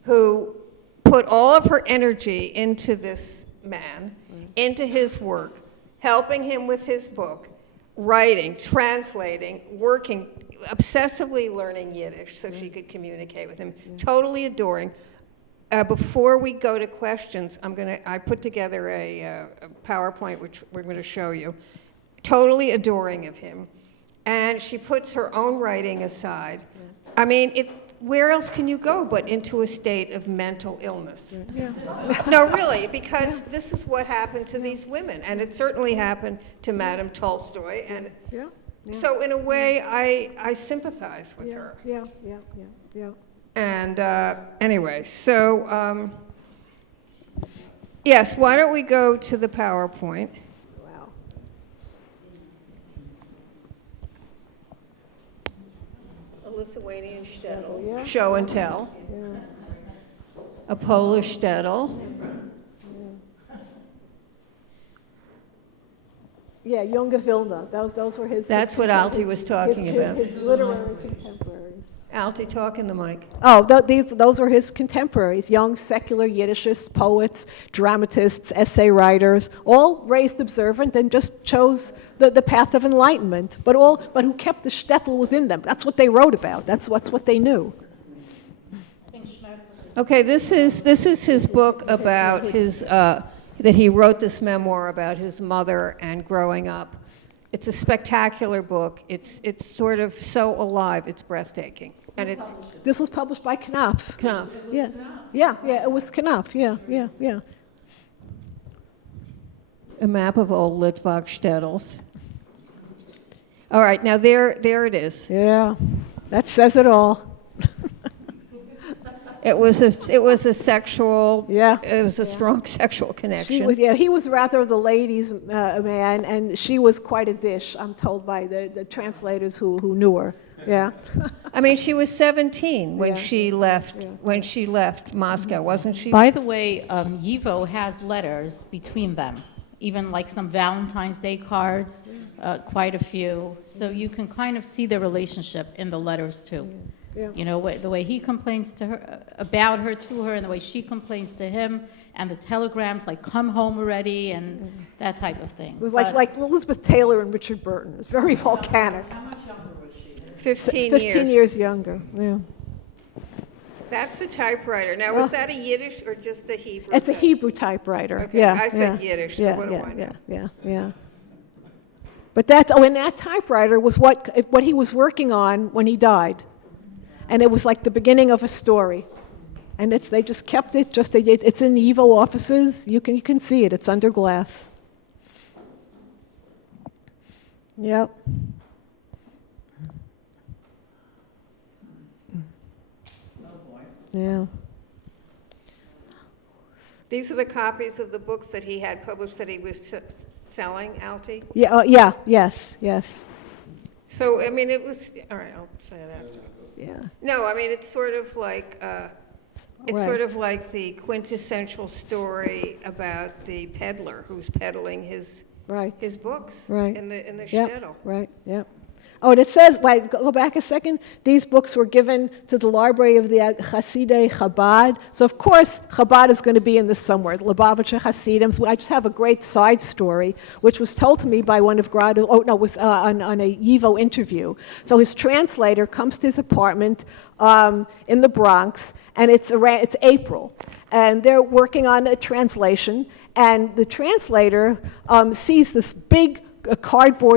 who put all of her energy into this man, into his work, helping him with his book, writing, translating, working, obsessively learning Yiddish so she could communicate with him, totally adoring. Before we go to questions, I put together a PowerPoint, which we're going to show you, totally adoring of him. And she puts her own writing aside. I mean, where else can you go but into a state of mental illness? No, really, because this is what happened to these women, and it certainly happened to Madame Tolstoy. And so, in a way, I sympathize with her. Yeah. And anyway, so yes, why don't we go to the PowerPoint? Wow. Lithuanian shtetl, Yeah. show and tell. Yeah. A Polish shtetl. Yeah, Junge Vilna. Those were his. That's what Altie was talking about. His literary contemporaries. Altie, talk in the mic. Oh, those were his contemporaries, young secular Yiddishists, poets, dramatists, essay writers, all raised observant and just chose the path of enlightenment, but who kept the shtetl within them. That's what they wrote about. That's what they knew. Okay, this is his book about his that he wrote this memoir about his mother and growing up. It's a spectacular book. It's sort of so alive. It's breathtaking, and it's. This was published by Knopf. Knopf. Yeah, it was Knopf. Yeah. A map of old Litvak shtetls. All right, now there it is. Yeah, that says it all. It was a sexual. Yeah. It was a strong sexual connection. He was rather the ladies' man, and she was quite a dish, I'm told by the translators who knew her. Yeah. I mean, she was 17 when Yeah. she left. When she left Moscow, wasn't she? By the way, Yivo has letters between them, even like some Valentine's Day cards, quite a few. So you can kind of see the relationship in the letters too. Yeah. You know, the way he complains to her about her to her, and the way she complains to him, and the telegrams like "come home already" and that type of thing. It was like Elizabeth Taylor and Richard Burton. It was very volcanic. How much younger was she? 15 years younger. Yeah. That's the typewriter. Now, was that a Yiddish or just a Hebrew? It's a Hebrew typewriter. Okay, Yeah. I said Yiddish, so what do I know? Yeah. But that typewriter was what he was working on when he died. And it was like the beginning of a story. And they just kept it, it's in the Evo offices. You can see it, it's under glass. Yep. Yeah. These are the copies of the books that he had published that he was selling, Altie? Yes. So, I mean, it was, all right, I'll say that. Yeah. No, I mean, it's sort of like, Right. sort of like the quintessential story about the peddler who's peddling his books Right. in the Yep. shtetl. Right. Yep. Oh, and it says, go back a second, these books were given to the library of the Hasidei Chabad. So, of course, Chabad is going to be in this somewhere, the Lubavitcher Hasidim. So I just have a great side story, which was told to me by one of Grado, was on a Yivo interview. So his translator comes to his apartment in the Bronx, and it's April. And they're working on a translation, and the translator sees this big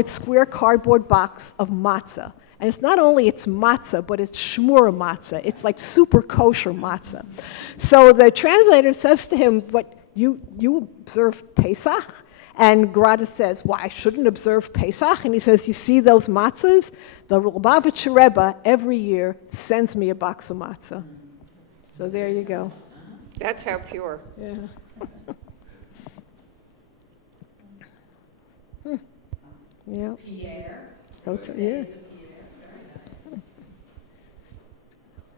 square cardboard box of matzah. And it's not only it's matzah, but it's shmura matzah. It's like super kosher matzah. So the translator says to him, "What, you observe Pesach?" And Grada says, "Why, I shouldn't observe Pesach?" And he says, "You see those matzahs? The Lubavitcher Rebbe every year sends me a box of matzah." So there you go. That's how pure. Yeah. Yeah. Pierre. Yeah.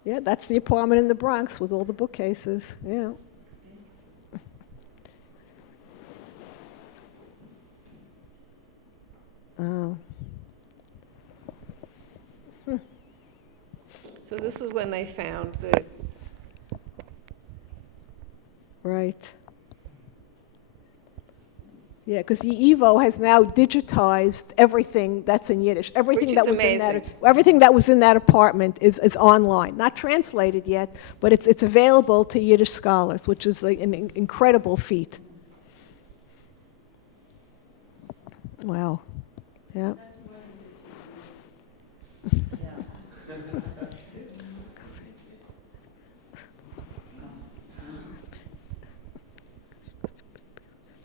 Yeah, that's the apartment in the Bronx with all the bookcases. Yeah. Oh. So this is when they found the. Right. Yeah, because Evo has now digitized everything that's in Yiddish. Everything Which that is was in amazing. everything that was in that apartment is online. Not translated yet, but it's available to Yiddish scholars, which is like an incredible feat. Wow. Yeah.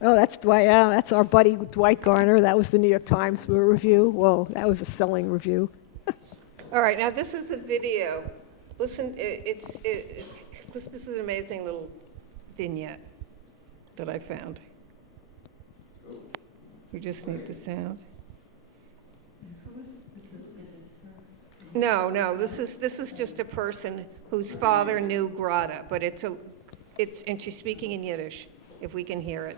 Oh, that's Dwight. Yeah, that's our buddy Dwight Garner. That was the New York Times review. Whoa, that was a selling review. All right, now this is a video. Listen, this is an amazing little vignette that I found. We just need the sound. No, this is just a person whose father knew Grada, but and she's speaking in Yiddish, if we can hear it.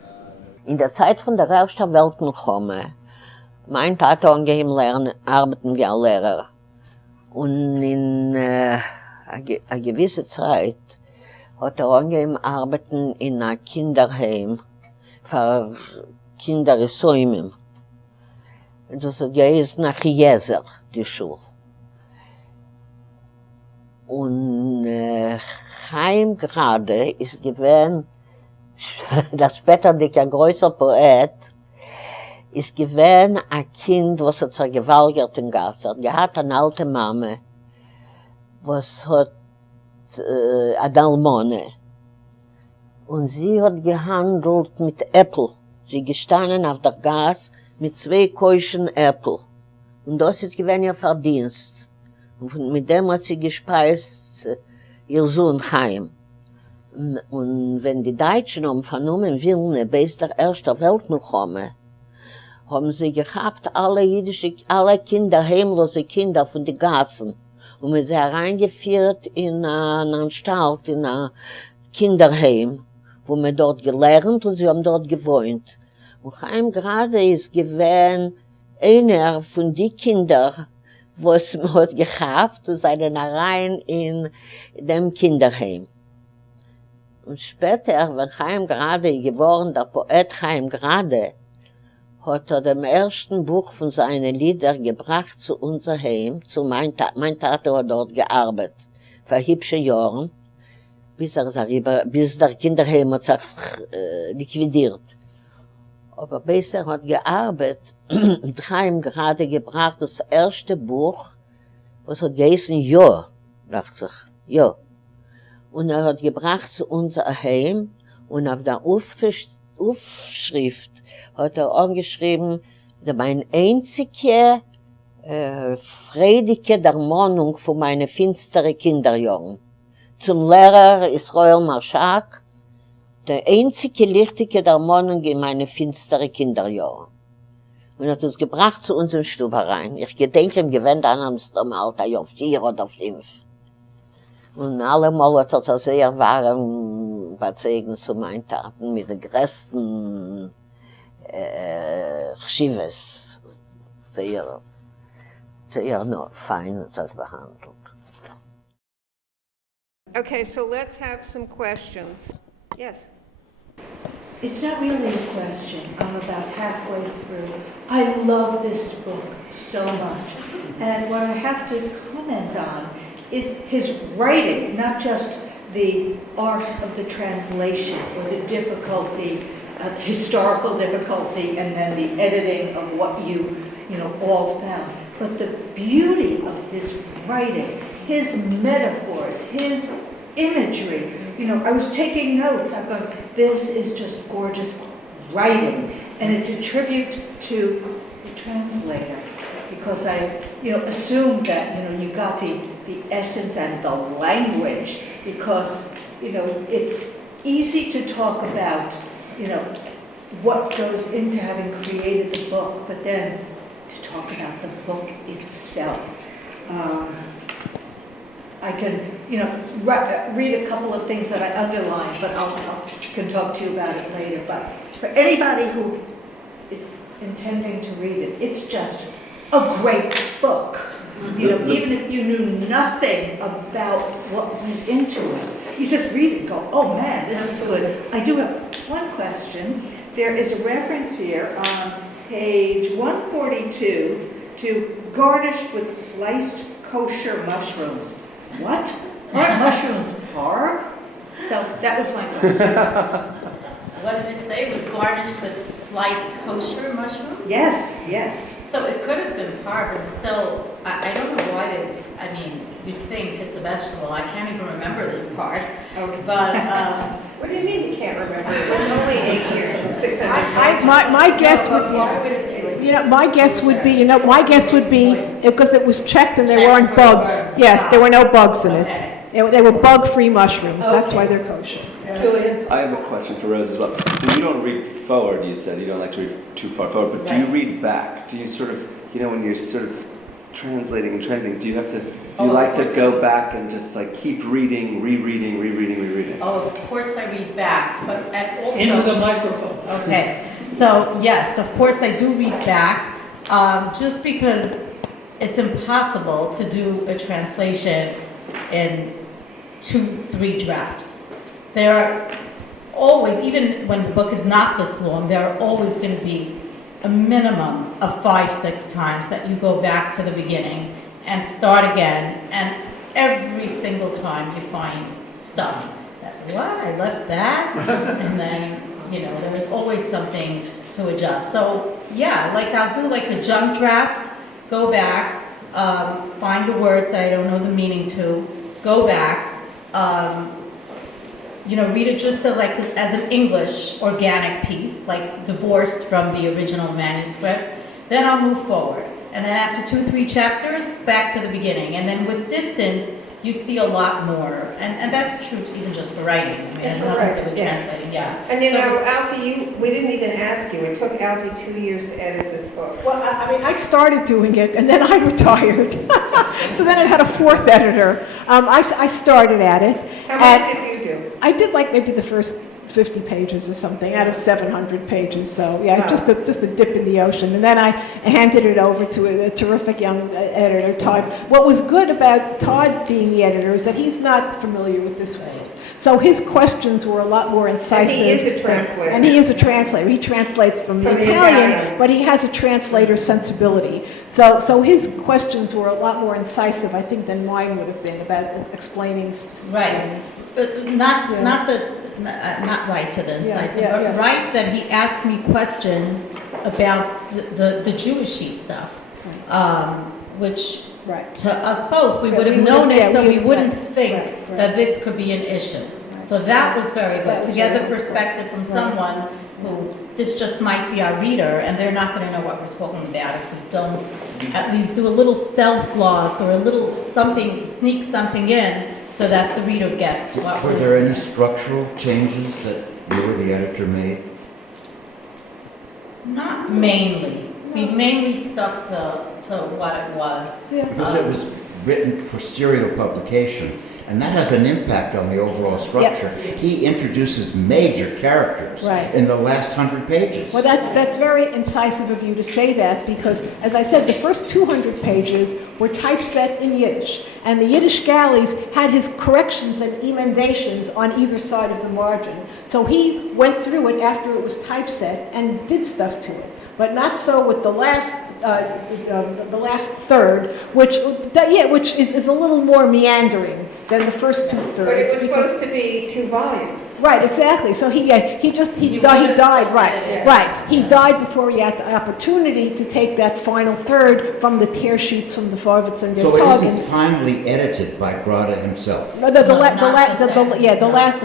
In der Zeit von der Ersten Weltmilchome, mein Vater angeheben lernen, arbeiten wie ein Lehrer. Und in einer gewissen Zeit hat angeheben arbeiten in einem Kinderheim für Kinder in Säumen. Das ist nach Jeser, die Schule. Und Chaim Grade ist gewesen, das später der größere Poet, ist gewesen ein Kind, was hat sich gewalgert im Gasse. Er hat eine alte Mama, was hat eine Almone. Und sie hat gehandelt mit Äpfel. Sie gestanden auf der Gas mit 2 keuschen Äpfel. Und das ist gewesen ihr Verdienst. Und mit dem hat sie gespeist ihr Sohn Chaim. Und wenn die Deutschen haben vernommen Wilne bis der Ersten Weltmilchome, haben sie gehabt alle Kinder, heimlose Kinder von den Gassen. Und wir sie hereingeführt in eine Anstalt, in ein Kinderheim, wo wir dort gelernt und sie haben dort gewohnt. Und Chaim Grade ist gewesen einer von den Kindern, was man hat gehabt und seien rein in dem Kinderheim. Und später, wenn Chaim Grade geworden, der Poet Chaim Grade, hat dem ersten Buch von seinen Liedern gebracht zu unser Heim, zu mein Vater hat dort gearbeitet, für hübsche Jahre, bis der Kinderheim hat sich liquidiert. Aber besser hat gearbeitet und Chaim Grade gebracht das erste Buch, was hat geheißen Ja, dachte sich, Ja. Und er hat gebracht zu unser Heim und auf der Aufschrift hat er angeschrieben, mein einzige freudige Ermahnung für meine finstere Kinderjahren. Zum Lehrer Israel Marschak, der einzige lichtige Ermahnung in meine finstere Kinderjahren. Und er hat uns gebracht zu unserem Stub herein. Ich gedenke im Gewand an am Alter, ja, 4 oder 5. Und allemal hat er sehr warm bezeugt zu meinen Taten mit den größten Chives. Sehr fein das behandelt. Okay, so let's have some questions. Yes. It's not really a question. I'm about halfway through. I love this book so much. And what I have to comment on is his writing, not just the art of the translation or the difficulty, historical difficulty, and then the editing of what you all found, but the beauty of his writing, his metaphors, his imagery. I was taking notes. I'm going, this is just gorgeous writing, and it's a tribute to the translator, because I, assumed that, you got the essence and the language, because, it's easy to talk about, what goes into having created the book, but then to talk about the book itself. I can, read a couple of things that I underlined, but I can talk to you about it later. But for anybody who is intending to read it, it's just a great book. Even if you knew nothing about what went into it, you just read it and go, oh man, this is good. I do have one question. There is a reference here on page 142 to garnished with sliced kosher mushrooms. What? Aren't mushrooms parve? So that was my question. What did it say? It was garnished with sliced kosher mushrooms? Yes, yes. So it could have been parve, and still, I don't know why you think it's a vegetable. I can't even remember this part. Okay. But, What do you mean you can't remember? It was only 8 years and 600. My guess would, my guess would be because it was checked and there weren't bugs. Yes, there were no bugs in it. They were bug-free mushrooms. That's why they're kosher. Julian? I have a question for Rose as well. So you don't read forward, you said. You don't like to read too far forward, but do you read back? Do you sort of, when you're sort of translating, do you have to, Oh, you of like to course go back and just like keep reading, rereading? Oh, of course I read back, but and also... Into the microphone. Okay, so yes, of course I do read back, just because it's impossible to do a translation in 2-3 drafts. There are always, even when the book is not this long, there are always going to be a minimum of 5-6 times that you go back to the beginning and start again, and every single time you find stuff that, what, I left that? And then, you know, there is always something to adjust. So yeah, like I'll do like a junk draft, go back, find the words that I don't know the meaning to, go back, you know, read it just as an English organic piece, like divorced from the original manuscript. Then I'll move forward. And then after 2-3 chapters, back to the beginning. And then with distance, you see a lot more. And that's true even just for writing. I mean, it has nothing to do with translating, yeah. And you know, Altie, we didn't even ask you. It took Altie 2 years to edit this book. Well, I mean, I started doing it, and then I retired. So then I had a fourth editor. I started at it. How much did you do? I did like maybe the first 50 pages or something out of 700 pages. So yeah, Wow. just a dip in the ocean. And then I handed it over to a terrific young editor, Todd. What was good about Todd being the editor is that he's not familiar with this world. So his questions were a lot more incisive. And he is a translator. And he is a translator. He translates from the Italian, but he has a translator sensibility. So his questions were a lot more incisive, I think, than mine would have been about explaining Right. things. Not right to the incisive, yeah, but yeah. right that he asked me questions about the Jewishy stuff, which Right. to us both, we Yeah, would have we known would've- it, yeah, so we- we wouldn't right, think right. that this could be an issue. So that was very That good, was to get very the good. perspective from Right. someone who, this just might be our reader, and they're not gonna know what we're talking about if we don't at least do a little stealth gloss or a little something, sneak something in, so that the reader gets what Were there any structural changes that you or the editor made? Not mainly. We mainly stuck to what it was. Because it was written for serial publication, and that has an impact on the overall structure. He introduces major characters Right. in the last 100 pages. Well, that's very incisive of you to say that, because, as I said, the first 200 pages were typeset in Yiddish, and the Yiddish galleys had his corrections and emendations on either side of the margin. So he went through it after it was typeset and did stuff to it, but not so with the last third, which is a little more meandering than the first 2/3. But it was because- supposed to be 2 volumes. Right, exactly. So he died. He died before he had the opportunity to take that final third from the tear sheets from the Farvitz and the So it isn't Toggens. finally edited by Grada himself. The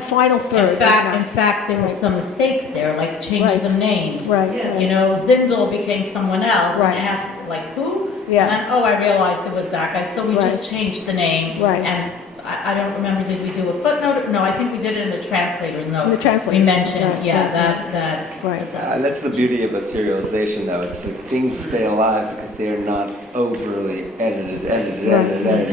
final third. In fact, there were some mistakes there, like changes Right. of names. Right. Yes. You know, Zindel became someone else, Right. and I had to, like, who? Yeah. And then, I realized it was that guy, so we Right. just changed the name. Right. And I don't remember, did we do a footnote? No, I think we did it in the translator's note. In the translator's We note, mentioned, right, yeah, right, that right. was And that. that's the beauty of a serialization, though. It's like things stay alive because they are not overly edited.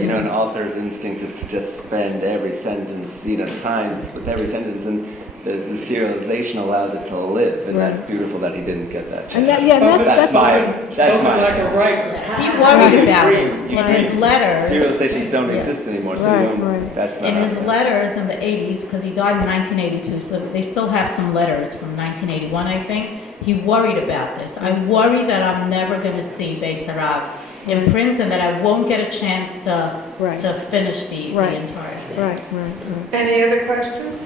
You know, an author's instinct is to just spend every sentence, times with every sentence, and the serialization allows it to live, and Right. that's beautiful that he didn't get that chance. And that's That's my. Spoken like a writer. He worried about it You in agree. his letters. Serializations don't Yeah. exist anymore, so Right, you don't, right. that's not In his happening. letters in the 80s, because he died in 1982, so they still have some letters from 1981, I think. He worried about this. I worry that I'm never going to see Beis Harav in print, and that I won't get a chance to Right. finish the Right. entire thing. Right. Any other questions?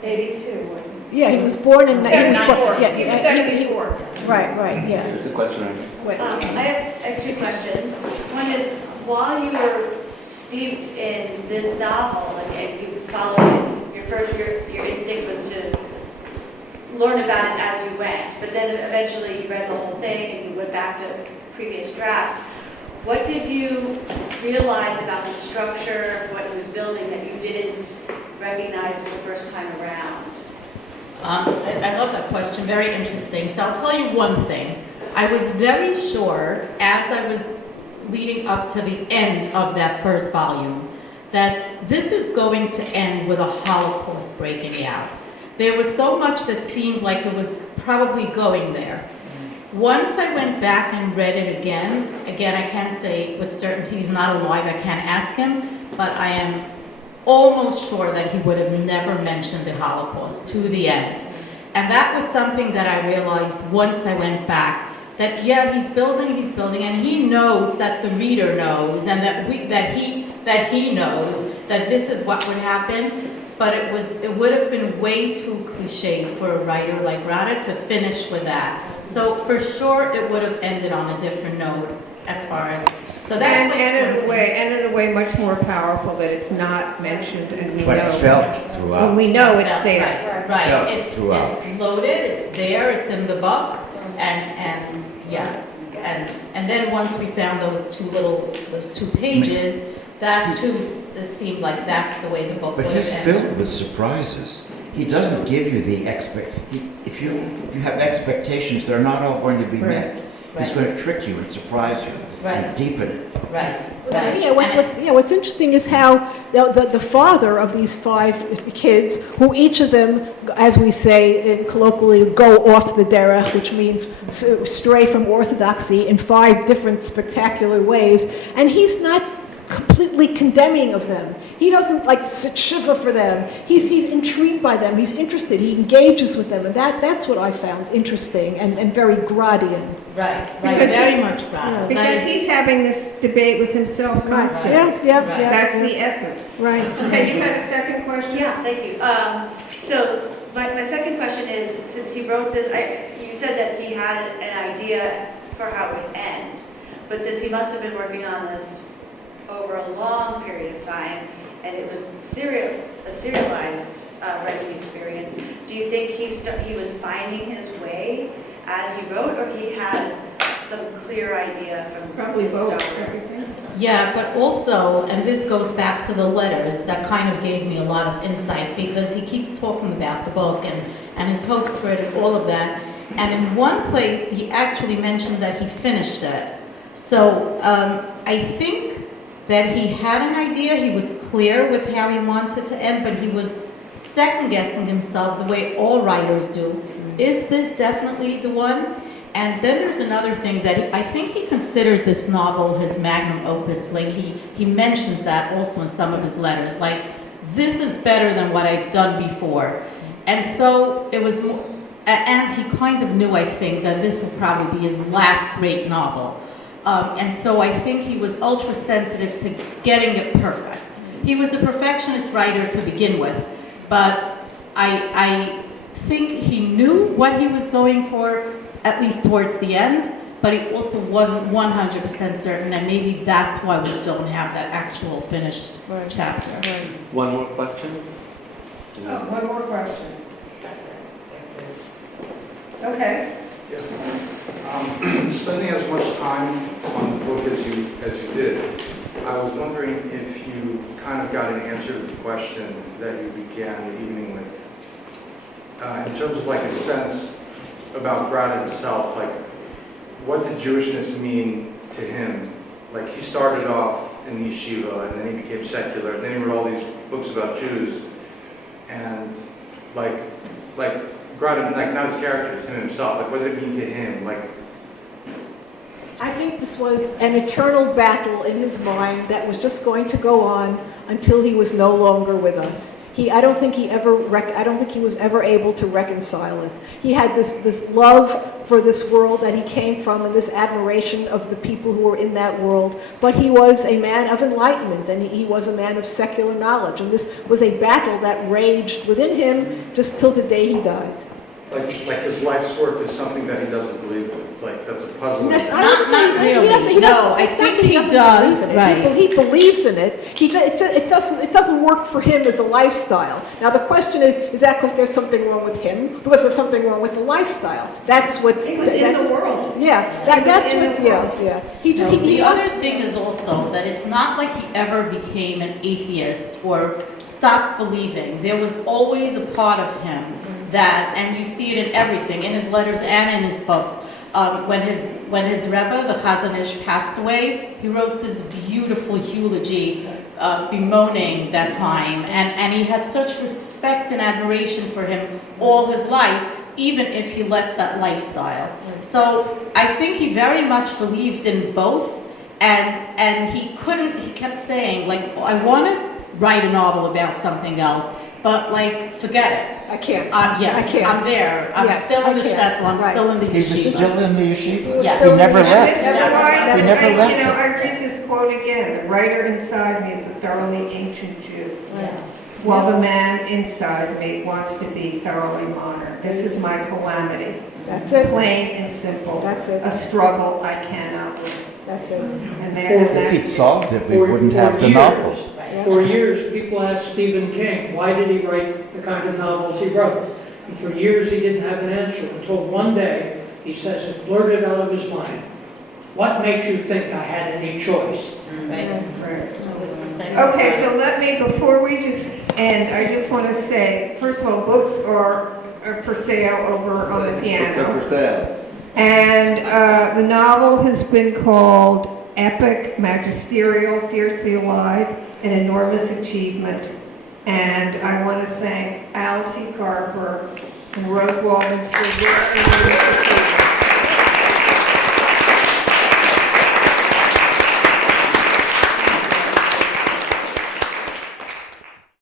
82. Yeah, he was born in. He was 74. 74. Right. Yeah. There's a question right here. Wait. I have 2 questions. One is, while you were steeped in this novel and you followed it, your instinct was to learn about it as you went, but then eventually you read the whole thing and you went back to previous drafts. What did you realize about the structure of what it was building that you didn't recognize the first time around? I love that question, very interesting. So I'll tell you one thing. I was very sure, as I was leading up to the end of that first volume, that this is going to end with a Holocaust breaking out. There was so much that seemed like it was probably going there. Once I went back and read it again, I can't say with certainty he's not alive, I can't ask him, but I am almost sure that he would have never mentioned the Holocaust to the end. And that was something that I realized once I went back, that yeah, he's building, and he knows that the reader knows, and that he knows that this is what would happen, but it would have been way too cliche for a writer like Grade to finish with that. So for sure, it would have ended on a different note as far as, so that's And in a way much more powerful that it's not mentioned and we know. But felt throughout. And we know it's there. Right, Felt it's throughout. loaded, it's there, it's in the book, and yeah. And then once we found those two pages, that too, it seemed like that's the way the book would But have he's ended. filled with surprises. He doesn't give you the if you have expectations, they're not all going to be met. He's Right. going to trick you and surprise you and Right. deepen it. Right. What's interesting is how the father of these 5 kids, who each of them, as we say colloquially, go off the derech, which means stray from orthodoxy in 5 different spectacular ways, and he's not completely condemning of them. He doesn't like sit shiva for them. He's intrigued by them. He's interested. He engages with them, and that's what I found interesting and very Gradian. Right, Because very much Grade. Because he's having this debate with himself constantly. Yeah. That's the essence. Right. Okay, you had a second question? Yeah, thank you. So my second question is, since he wrote this, you said that he had an idea for how it would end, but since he must have been working on this over a long period of time, and it was a serialized writing experience, do you think he was finding his way as he wrote, or he had some clear idea from Probably his both. start? Yeah, but also, and this goes back to the letters, that kind of gave me a lot of insight, because he keeps talking about the book and his hopes for it and all of that. And in one place, he actually mentioned that he finished it. So I think that he had an idea, he was clear with how he wants it to end, but he was second-guessing himself the way all writers do. Is this definitely the one? And then there's another thing that I think he considered this novel his magnum opus. Like he mentions that also in some of his letters. Like, this is better than what I've done before. And so it was, and he kind of knew, I think, that this will probably be his last great novel. And so I think he was ultra sensitive to getting it perfect. He was a perfectionist writer to begin with, but I think he knew what he was going for, at least towards the end, but he also wasn't 100% certain, and maybe that's why we don't have that actual finished chapter. One more question? Oh, one more question. Okay. Spending as much time on the book as you did, I was wondering if you kind of got an answer to the question that you began the evening with. In terms of like a sense about Grade himself, like what did Jewishness mean to him? Like he started off in the yeshiva and then he became secular, and then he wrote all these books about Jews, and like Grade, like not his characters, him himself, like what did it mean to him? Like, I think this was an eternal battle in his mind that was just going to go on until he was no longer with us. I don't think he was ever able to reconcile it. He had this love for this world that he came from and this admiration of the people who were in that world, but he was a man of enlightenment and he was a man of secular knowledge, and this was a battle that raged within him just till the day he died. like his life's work is something that he doesn't believe in. It's like that's a puzzle. Not really. No, I think he does. Right. He believes in it. It doesn't work for him as a lifestyle. Now the question is that because there's something wrong with him? Because there's something wrong with the lifestyle? That's what's. It was in the world. Yeah, that's what's. Yeah. The other thing is also that it's not like he ever became an atheist or stopped believing. There was always a part of him that, and you see it in everything, in his letters and in his books, when his Rebbe, the Chazon Ish, passed away, he wrote this beautiful eulogy bemoaning that time, and he had such respect and admiration for him all his life, even if he left that lifestyle. So I think he very much believed in both, and he kept saying, like, I want to write a novel about something else, but like, forget it. I can't. Yes, I can't. I'm there. I'm Yes, still in the I can't. shtetl. I'm Right. still in the He was yeshiva. still in the yeshiva? Yeah. He never And left. this is why, He never left you know, it. I read this quote again, the writer inside me is a thoroughly ancient Jew, Yeah. while the man inside me wants to be thoroughly modern. This is my calamity. That's it. Plain and simple. That's it. A struggle I cannot win. That's it. And then, If he'd that's, solved it, we For- wouldn't for have the years. novels. For years, people asked Stephen King, why did he write the kind of novels he wrote? And for years, he didn't have an answer, until one day, he says it blurted out of his mind. What makes you think I had any choice? Right. It was the same. okay, so let me, before we just end, I just want to say, first of all, books are for sale over on the Books are piano. for sale. And the novel has been called Epic, Magisterial, Fiercely Alive, an enormous achievement. And I want to thank Altie Karper and Rose Waldman for their enormous achievement.